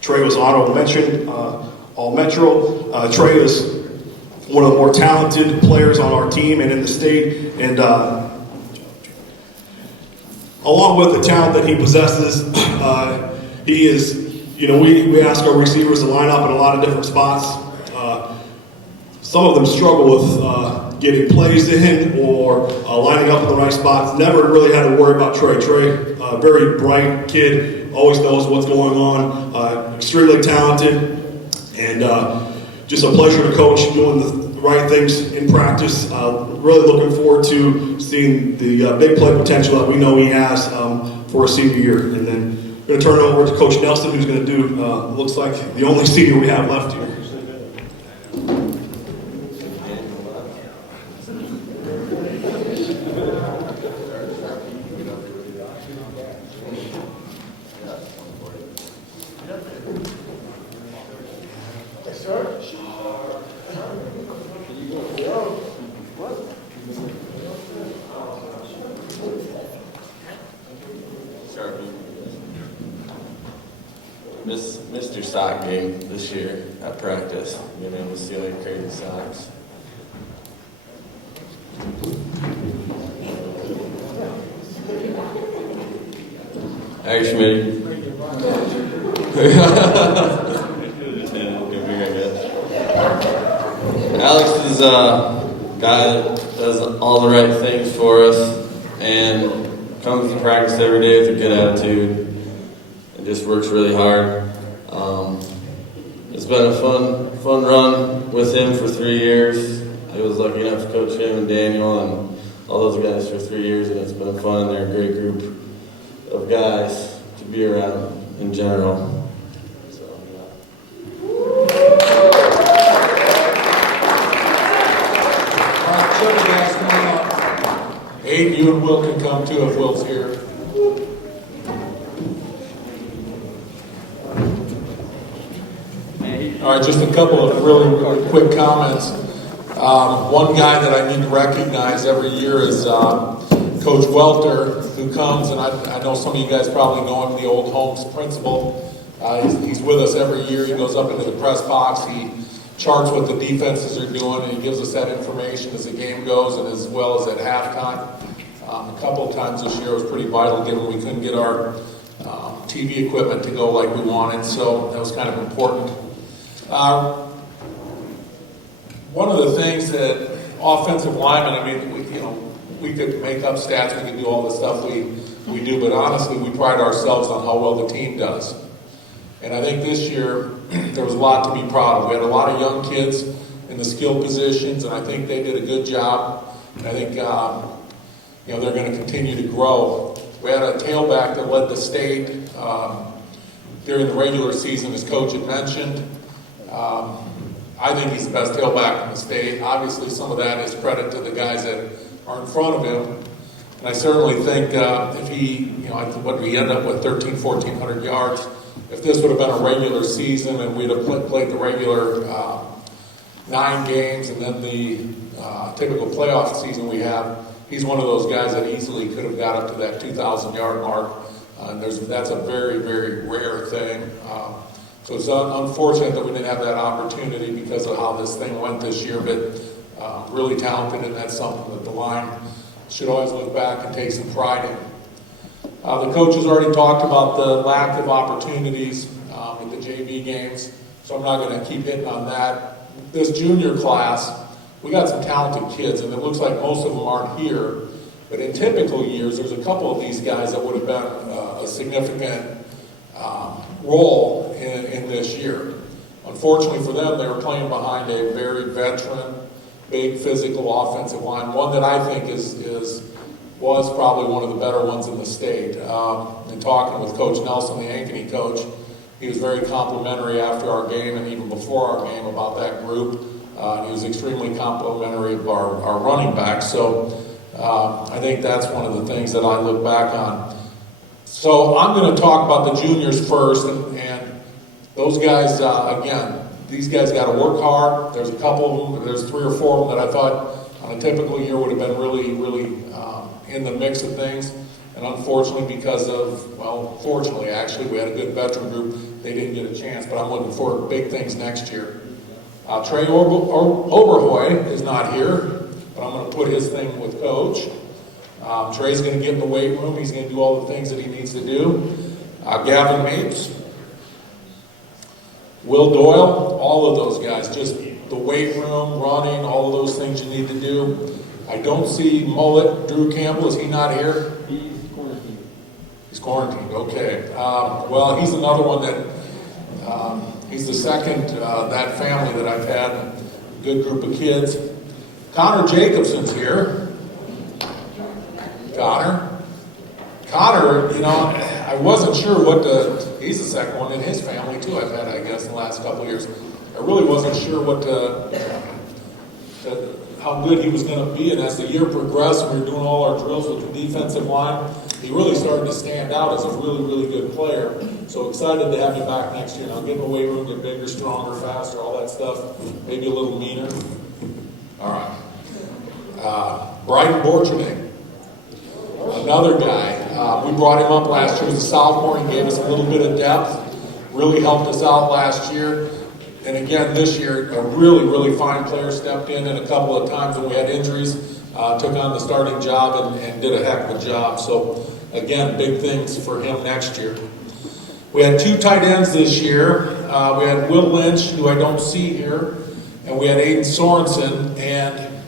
Trey was honorable mention, All-Metro. Trey is one of the more talented players on our team and in the state, and along with the talent that he possesses, he is, we ask our receivers to line up in a lot of different spots. Some of them struggle with getting plays in or lining up in the right spots. Never really had to worry about Trey. Trey, very bright kid, always knows what's going on, extremely talented, and just a pleasure to coach, doing the right things in practice. Really looking forward to seeing the big play potential that we know he has for a senior year. And then I'm going to turn it over to Coach Nelson, who's going to do, looks like the only senior we have left here. missed your sock game this year at practice. Being able to see all your crazy socks. Irish Schmidt. Alex is a guy that does all the right things for us and comes to practice every day with a good attitude and just works really hard. It's been a fun run with him for 3 years. I was lucky enough to coach him and Daniel and all those guys for 3 years, and it's been fun. They're a great group of guys to be around in general. Aiden, you and Will can come too if Will's here. All right, just a couple of really quick comments. One guy that I need to recognize every year is Coach Welter, who comes, and I know some of you guys probably know him, the old Holmes principal. He's with us every year. He goes up into the press box. He charts what the defenses are doing, and he gives us that information as the game goes and as well as at halftime. A couple of times this year was pretty vital given we couldn't get our TV equipment to go like we wanted, so that was kind of important. One of the things that offensive linemen, I mean, we could make up stats, we could do all the stuff we do, but honestly, we pride ourselves on how well the team does. And I think this year, there was a lot to be proud of. We had a lot of young kids in the skill positions, and I think they did a good job. And I think, they're going to continue to grow. We had a tailback that led the state during the regular season, as Coach had mentioned. I think he's the best tailback in the state. Obviously, some of that is credit to the guys that are in front of him. And I certainly think if he, what we end up with 1,400 yards, if this would have been a regular season and we'd have played the regular 9 games and then the typical playoff season we have, he's one of those guys that easily could have got up to that 2,000-yard mark. And that's a very, very rare thing. So it's unfortunate that we didn't have that opportunity because of how this thing went this year, but really talented, and that's something that the line should always look back and take some pride in. The coach has already talked about the lack of opportunities with the JV games, so I'm not going to keep hitting on that. This junior class, we got some talented kids, and it looks like most of them aren't here. But in typical years, there's a couple of these guys that would have been a significant role in this year. Unfortunately for them, they were playing behind a very veteran, big physical offensive line, one that I think was probably one of the better ones in the state. In talking with Coach Nelson, the Ankeny coach, he was very complimentary after our game and even before our game about that group. He was extremely complimentary of our running backs. So I think that's one of the things that I look back on. So I'm going to talk about the juniors first, and those guys, again, these guys got to work hard. There's a couple of them, there's 3 or 4 of them that I thought on a typical year would have been really, really in the mix of things. And unfortunately, fortunately actually, we had a good veteran group. They didn't get a chance, but I'm looking for big things next year. Trey Oberhoy is not here, but I'm going to put his thing with Coach. Trey's going to get in the weight room. He's going to do all the things that he needs to do. Gavin Mapes, Will Doyle, all of those guys, just the weight room, running, all of those things you need to do. I don't see Mullet, Drew Campbell. Is he not here? He's quarantined. He's quarantined, okay. Well, he's another one that, he's the second, that family that I've had, a good group of kids. Connor Jacobson's here. Connor, I wasn't sure he's the second one in his family too I've had, I guess, in the last couple of years. I really wasn't sure how good he was going to be, and as the year progressed, we were doing all our drills with the defensive line. He really started to stand out as a really, really good player. So excited to have you back next year. Now get in the weight room, get bigger, stronger, faster, all that stuff. Maybe a little meaner. All right. Bryden Borcherding. Another guy. We brought him up last year as a sophomore. He gave us a little bit of depth. really helped us out last year. And again, this year, a really, really fine player stepped in a couple of times when we had injuries, took on the starting job and did a heck of a job. So again, big things for him next year. We had 2 tight ends this year. We had Will Lynch, who I don't see here, and we had Aiden Sorensen. And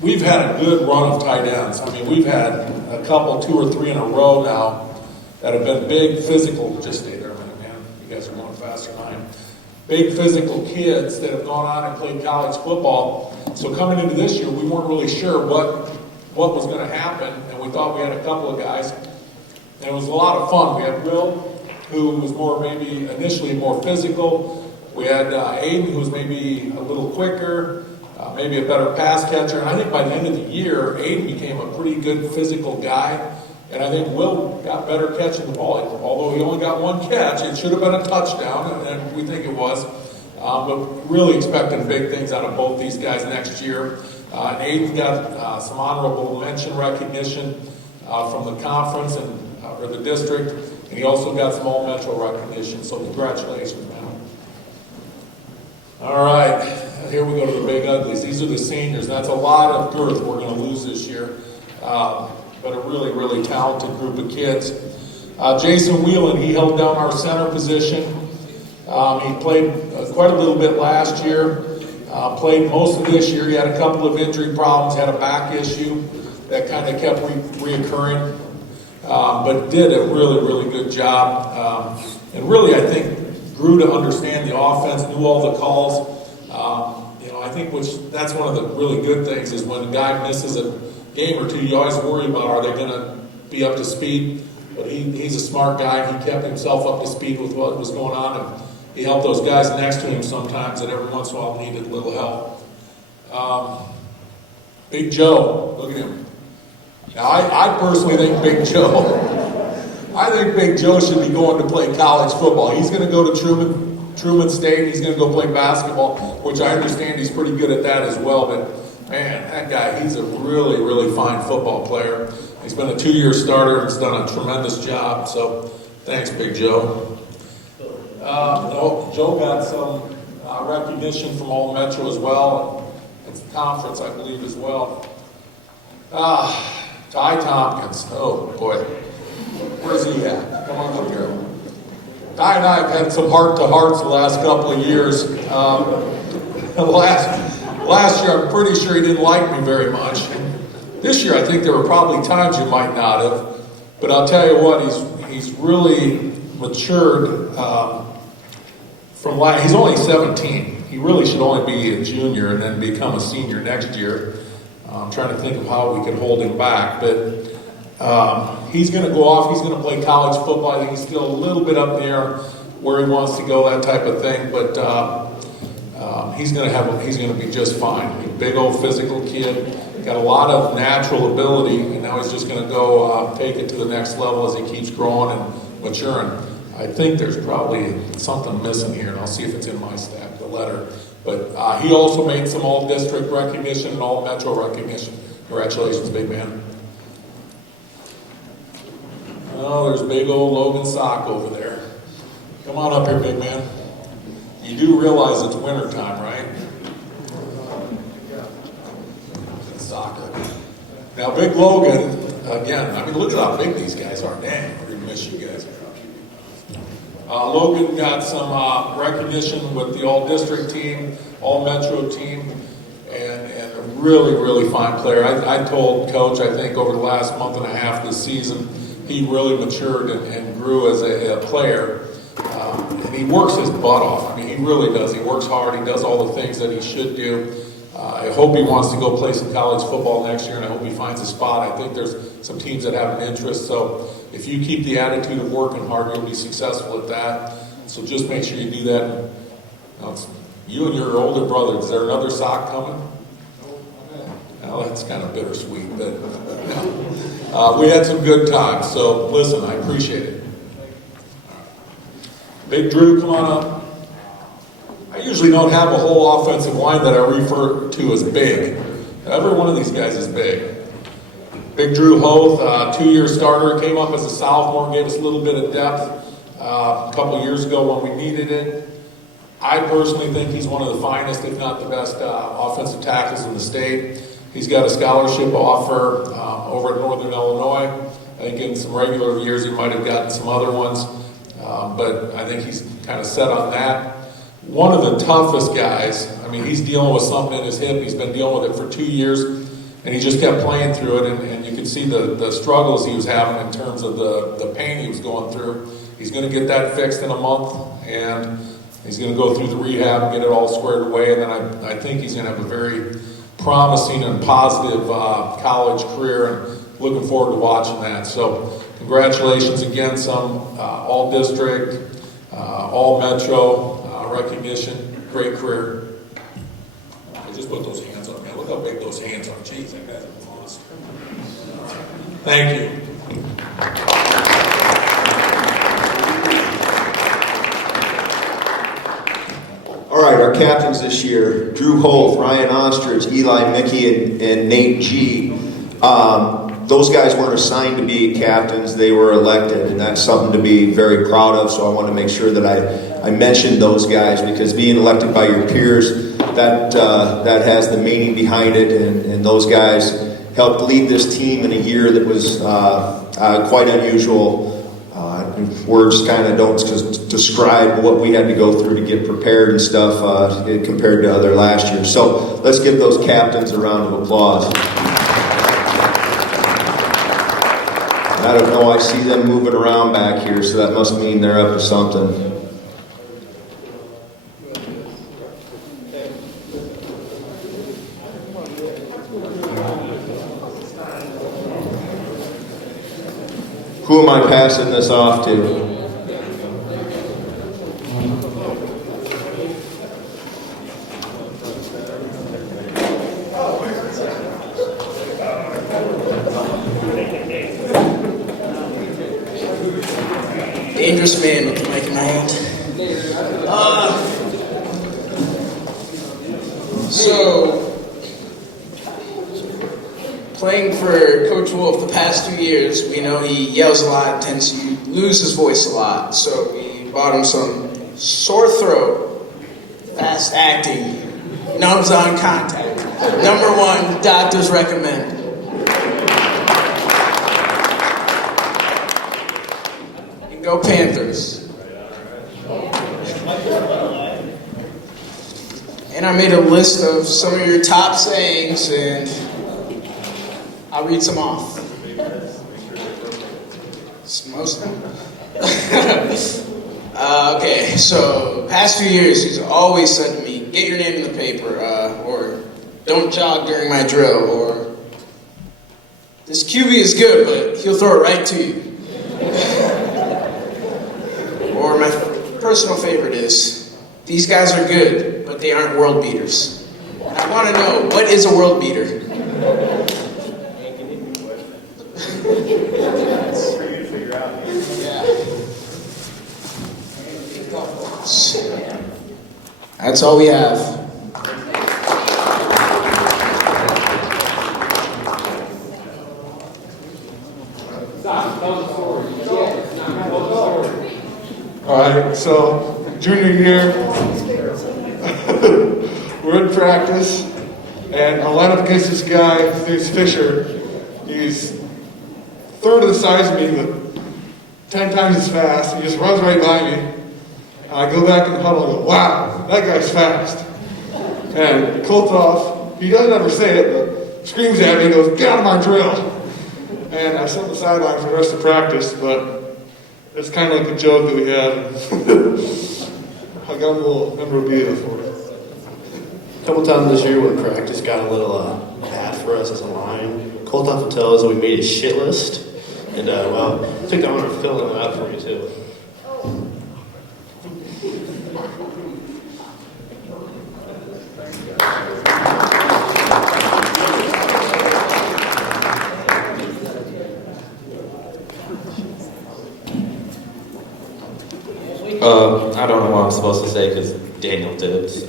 we've had a good run of tight ends. I mean, we've had a couple, 2 or 3 in a row now that have been big physical. Just stay there a minute, man. You guys are going faster than I am. Big physical kids that have gone on and played college football. So coming into this year, we weren't really sure what was going to happen, and we thought we had a couple of guys. And it was a lot of fun. We had Will, who was initially more physical. We had Aiden, who was maybe a little quicker, maybe a better pass catcher. And I think by the end of the year, Aiden became a pretty good physical guy. And I think Will got better catching the ball. Although he only got 1 catch, it should have been a touchdown, and we think it was. But really expecting big things out of both these guys next year. And Aiden's got some honorable mention recognition from the conference or the district, and he also got some all-metro recognition, so congratulations, man. All right, here we go to the big uglies. These are the seniors. That's a lot of girth we're going to lose this year, but a really, really talented group of kids. Jason Whelan, he held down our center position. He played quite a little bit last year, played most of this year. He had a couple of injury problems, had a back issue that kind of kept reoccurring. But did a really, really good job. And really, I think, grew to understand the offense, knew all the calls. I think that's one of the really good things is when a guy misses a game or two, you always worry about, are they going to be up to speed? But he's a smart guy. He kept himself up to speed with what was going on, and he helped those guys next to him sometimes that every once in a while needed a little help. Big Joe, look at him. Now, I personally think Big Joe should be going to play college football. He's going to go to Truman State, and he's going to go play basketball, which I understand he's pretty good at that as well. But, man, that guy, he's a really, really fine football player. He's been a 2-year starter and has done a tremendous job. So, thanks, Big Joe. Joe got some recognition from All Metro as well. It's a conference, I believe, as well. Ty Tompkins. Oh, boy. Where's he at? Come on up here. Ty and I have had some heart-to-hearts the last couple of years. Last year, I'm pretty sure he didn't like me very much. This year, I think there were probably times you might not have. But I'll tell you what, he's really matured he's only 17. He really should only be a junior and then become a senior next year. I'm trying to think of how we can hold him back, but he's going to go off. He's going to play college football. I think he's still a little bit up there where he wants to go, that type of thing. But he's going to be just fine. He's a big old physical kid, got a lot of natural ability, and now he's just going to go take it to the next level as he keeps growing and maturing. I think there's probably something missing here, and I'll see if it's in my stack, the letter. But he also made some all-district recognition and all-metro recognition. Congratulations, big man. Oh, there's big old Logan Sock over there. Come on up here, big man. You do realize it's winter time, right? It's soccer. Now, Big Logan, again, I mean, look at how big these guys are. Dang, we're going to miss you guys. Logan got some recognition with the all-district team, all-metro team, and a really, really fine player. I told Coach, I think, over the last month and a half this season, he really matured and grew as a player. And he works his butt off. I mean, he really does. He works hard. He does all the things that he should do. I hope he wants to go play some college football next year, and I hope he finds a spot. I think there's some teams that have an interest. So if you keep the attitude of working hard, you'll be successful at that. So just make sure you do that. Now, it's you and your older brother. Is there another sock coming? Well, that's kind of bittersweet, but we had some good times. So listen, I appreciate it. Big Drew, come on up. I usually don't have a whole offensive line that I refer to as big. Every one of these guys is big. Big Drew Hoth, 2-year starter, came up as a sophomore, gave us a little bit of depth. a couple years ago when we needed it. I personally think he's one of the finest, if not the best, offensive tackles in the state. He's got a scholarship offer over at Northern Illinois. I think in some regular years he might have gotten some other ones, but I think he's kind of set on that. One of the toughest guys, I mean, he's dealing with something in his hip. He's been dealing with it for 2 years, and he just kept playing through it, and you could see the struggles he was having in terms of the pain he was going through. He's going to get that fixed in a month, and he's going to go through the rehab and get it all squared away, and then I think he's going to have a very promising and positive college career, and looking forward to watching that. So congratulations again, some all-district, all-metro recognition, great career. I just put those hands on, man. Look how big those hands are. Jeez, that guy's a monster. Thank you. All right, our captains this year, Drew Holt, Ryan Ostrich, Eli Mickey, and Nate G. Those guys weren't assigned to be captains, they were elected, and that's something to be very proud of, so I want to make sure that I mentioned those guys, because being elected by your peers, that has the meaning behind it, and those guys helped lead this team in a year that was quite unusual. Words kind of don't describe what we had to go through to get prepared and stuff compared to other last year. So let's give those captains a round of applause. I don't know, I see them moving around back here, so that must mean they're up to something. Who am I passing this off to? Dangerous man with the mic in my hand. Playing for Coach Wolf the past 2 years, we know he yells a lot, tends to lose his voice a lot. So we bought him some sore throat, fast acting, numbs on contact. Number 1, doctors recommend. And go Panthers. And I made a list of some of your top sayings, and I'll read some off. Most of them. Okay, so past few years, he's always said to me, get your name in the paper, or don't jog during my drill, or this QB is good, but he'll throw it right to you. Or my personal favorite is, these guys are good, but they aren't world beaters. I want to know, what is a world beater? That's all we have. All right, so junior year, we're in practice, and I line up against this guy. His name's Fisher. He's third of the size of me, but 10 times as fast. He just runs right by me. I go back in the huddle and go, wow, that guy's fast. And Koltoff, he doesn't ever say it, but screams at me and goes, get out of my drill. And I sit on the sideline for the rest of practice, but it's kind of like a joke that we have. I got a little memorabilia for it. A couple times this year when practice got a little bad for us as a line, Koltoff would tell us that we made a shit list. And, well, took the honor of filling it out for me, too. I don't know what I'm supposed to say because Daniel did. So.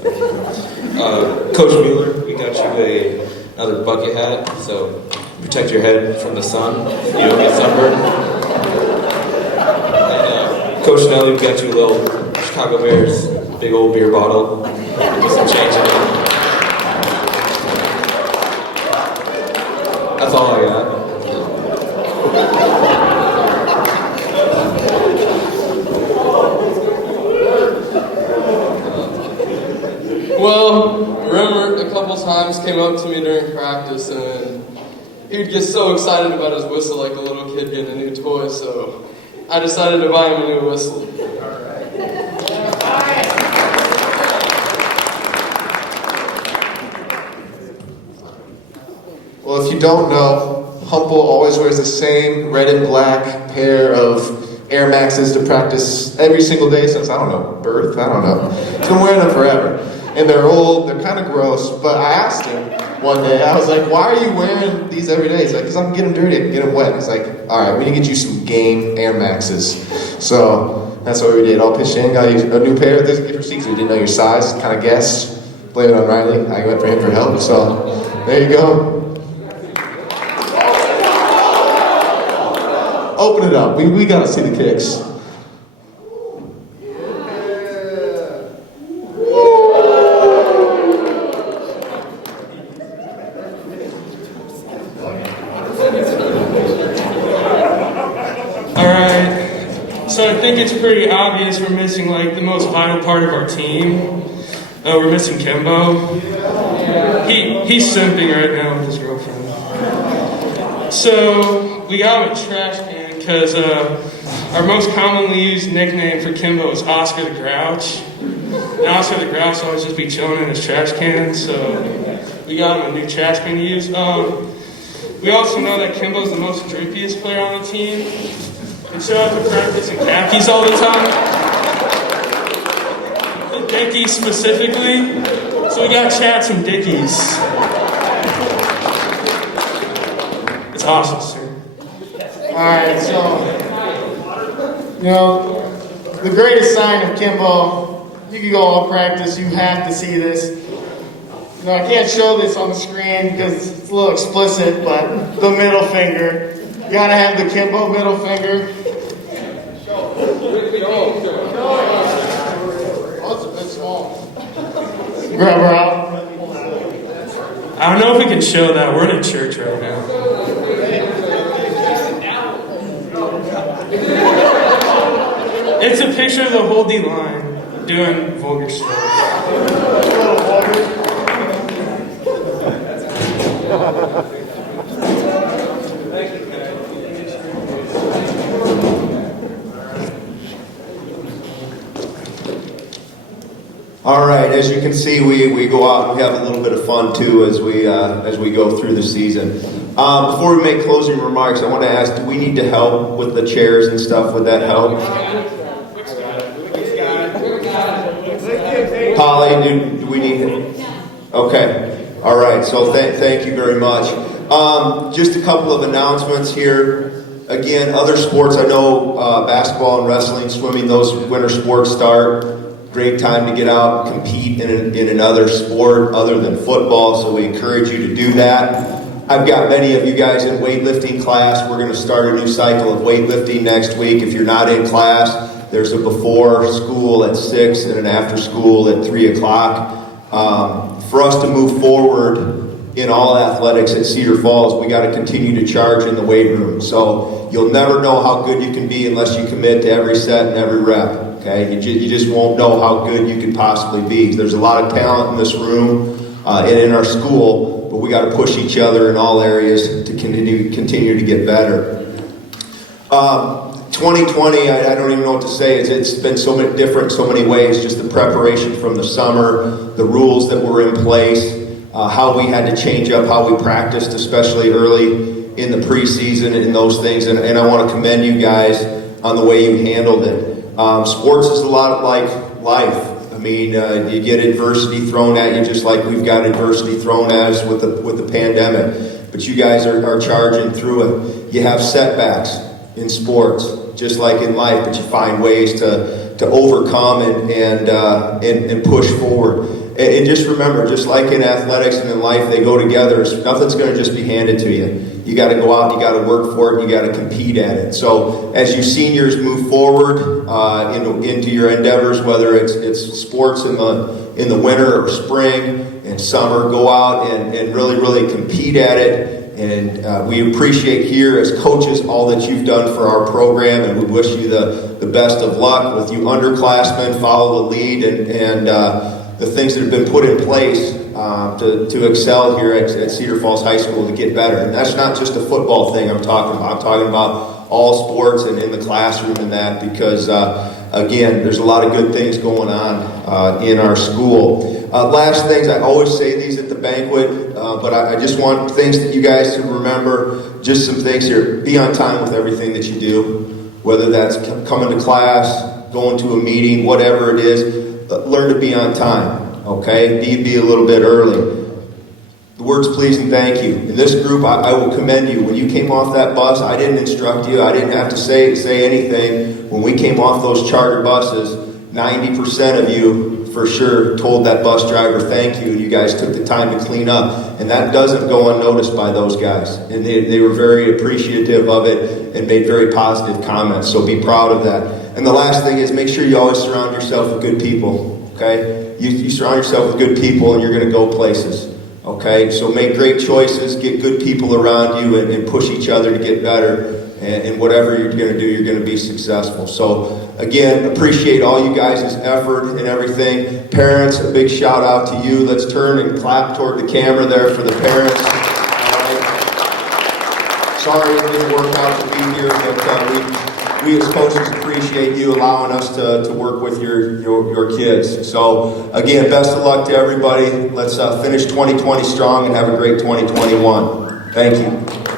Coach Mueller, we got you another bucket hat, so protect your head from the sun. You don't get sunburned. And, Coach Nelly, we got you a little Chicago Bears, big old beer bottle. Get some change in it. That's all I got. Well, Remmert a couple times came up to me during practice, and he would get so excited about his whistle like a little kid getting a new toy, so I decided to buy him a new whistle. Well, if you don't know, Humpal always wears the same red and black pair of Air Maxes to practice every single day since, I don't know, birth? I don't know. He's been wearing them forever. And they're old, they're kind of gross, but I asked him one day, I was like, why are you wearing these every day? He's like, because I can get them dirty, I can get them wet. He's like, all right, we need to get you some game Air Maxes. So that's what we did. I'll pitch in, got you a new pair. There's gift receipts. We didn't know your size, kind of guessed. Blame it on Riley. I went for him for help, so there you go. Open it up. We gotta see the kicks. So I think it's pretty obvious we're missing like the most vital part of our team. We're missing Kimbo. He's simping right now with his girlfriend. So we got him a trash can because our most commonly used nickname for Kimbo is Oscar the Grouch. And Oscar the Grouch always just be chilling in his trash can, so we got him a new trash can to use. We also know that Kimbo's the most droopiest player on the team. We show up to practice in khakis all the time. The Dickies specifically. So we got Chad some Dickies. It's awesome, sir. Alright, so, the greatest sign of Kimbo, you can go all practice, you have to see this. I can't show this on the screen because it's a little explicit, but the middle finger. You gotta have the Kimbo middle finger. Oh, it's a bit small. Grab her out. I don't know if we can show that. We're in a church right now. It's a picture of the whole D-line doing vulgar stuff. All right, as you can see, we go out and we have a little bit of fun too as we go through the season. Before we make closing remarks, I want to ask, do we need to help with the chairs and stuff? Would that help? Polly, do we need it? Okay. All right, so thank you very much. Just a couple of announcements here. Again, other sports, I know basketball and wrestling, swimming, those winter sports start. Great time to get out and compete in another sport other than football, so we encourage you to do that. I've got many of you guys in weightlifting class. We're going to start a new cycle of weightlifting next week. If you're not in class, there's a before school at 6 and an after school at 3 o'clock. For us to move forward in all athletics at Cedar Falls, we got to continue to charge in the weight room. So you'll never know how good you can be unless you commit to every set and every rep. Okay, you just won't know how good you could possibly be. There's a lot of talent in this room and in our school, but we got to push each other in all areas to continue to get better. 2020, I don't even know what to say. It's been so many different, so many ways. Just the preparation from the summer, the rules that were in place, how we had to change up how we practiced, especially early in the preseason and those things. And I want to commend you guys on the way you handled it. Sports is a lot like life. I mean, you get adversity thrown at you just like we've got adversity thrown at us with the pandemic. But you guys are charging through it. You have setbacks in sports, just like in life, but you find ways to overcome and push forward. And just remember, just like in athletics and in life, they go together. Nothing's going to just be handed to you. you got to go out, you got to work for it, you got to compete at it. So as you seniors move forward into your endeavors, whether it's sports in the winter or spring and summer, go out and really compete at it. And we appreciate here as coaches all that you've done for our program, and we wish you the best of luck with you underclassmen. Follow the lead and the things that have been put in place to excel here at Cedar Falls High School to get better. And that's not just a football thing I'm talking about. I'm talking about all sports and in the classroom and that, because again, there's a lot of good things going on in our school. Last things, I always say these at the banquet, but I just want things that you guys to remember, just some things here. Be on time with everything that you do, whether that's coming to class, going to a meeting, whatever it is. Learn to be on time, okay? Be a little bit early. The words please and thank you. In this group, I will commend you. When you came off that bus, I didn't instruct you. I didn't have to say anything. When we came off those charter buses, 90% of you for sure told that bus driver thank you, and you guys took the time to clean up. And that doesn't go unnoticed by those guys. And they were very appreciative of it and made very positive comments. So be proud of that. And the last thing is, make sure you always surround yourself with good people, okay? You surround yourself with good people and you're going to go places, okay? So make great choices, get good people around you, and push each other to get better. And whatever you're going to do, you're going to be successful. So again, appreciate all you guys' effort and everything. Parents, a big shout out to you. Let's turn and clap toward the camera there for the parents. Sorry it didn't work out to be here, but we as coaches appreciate you allowing us to work with your kids. So again, best of luck to everybody. Let's finish 2020 strong and have a great 2021. Thank you.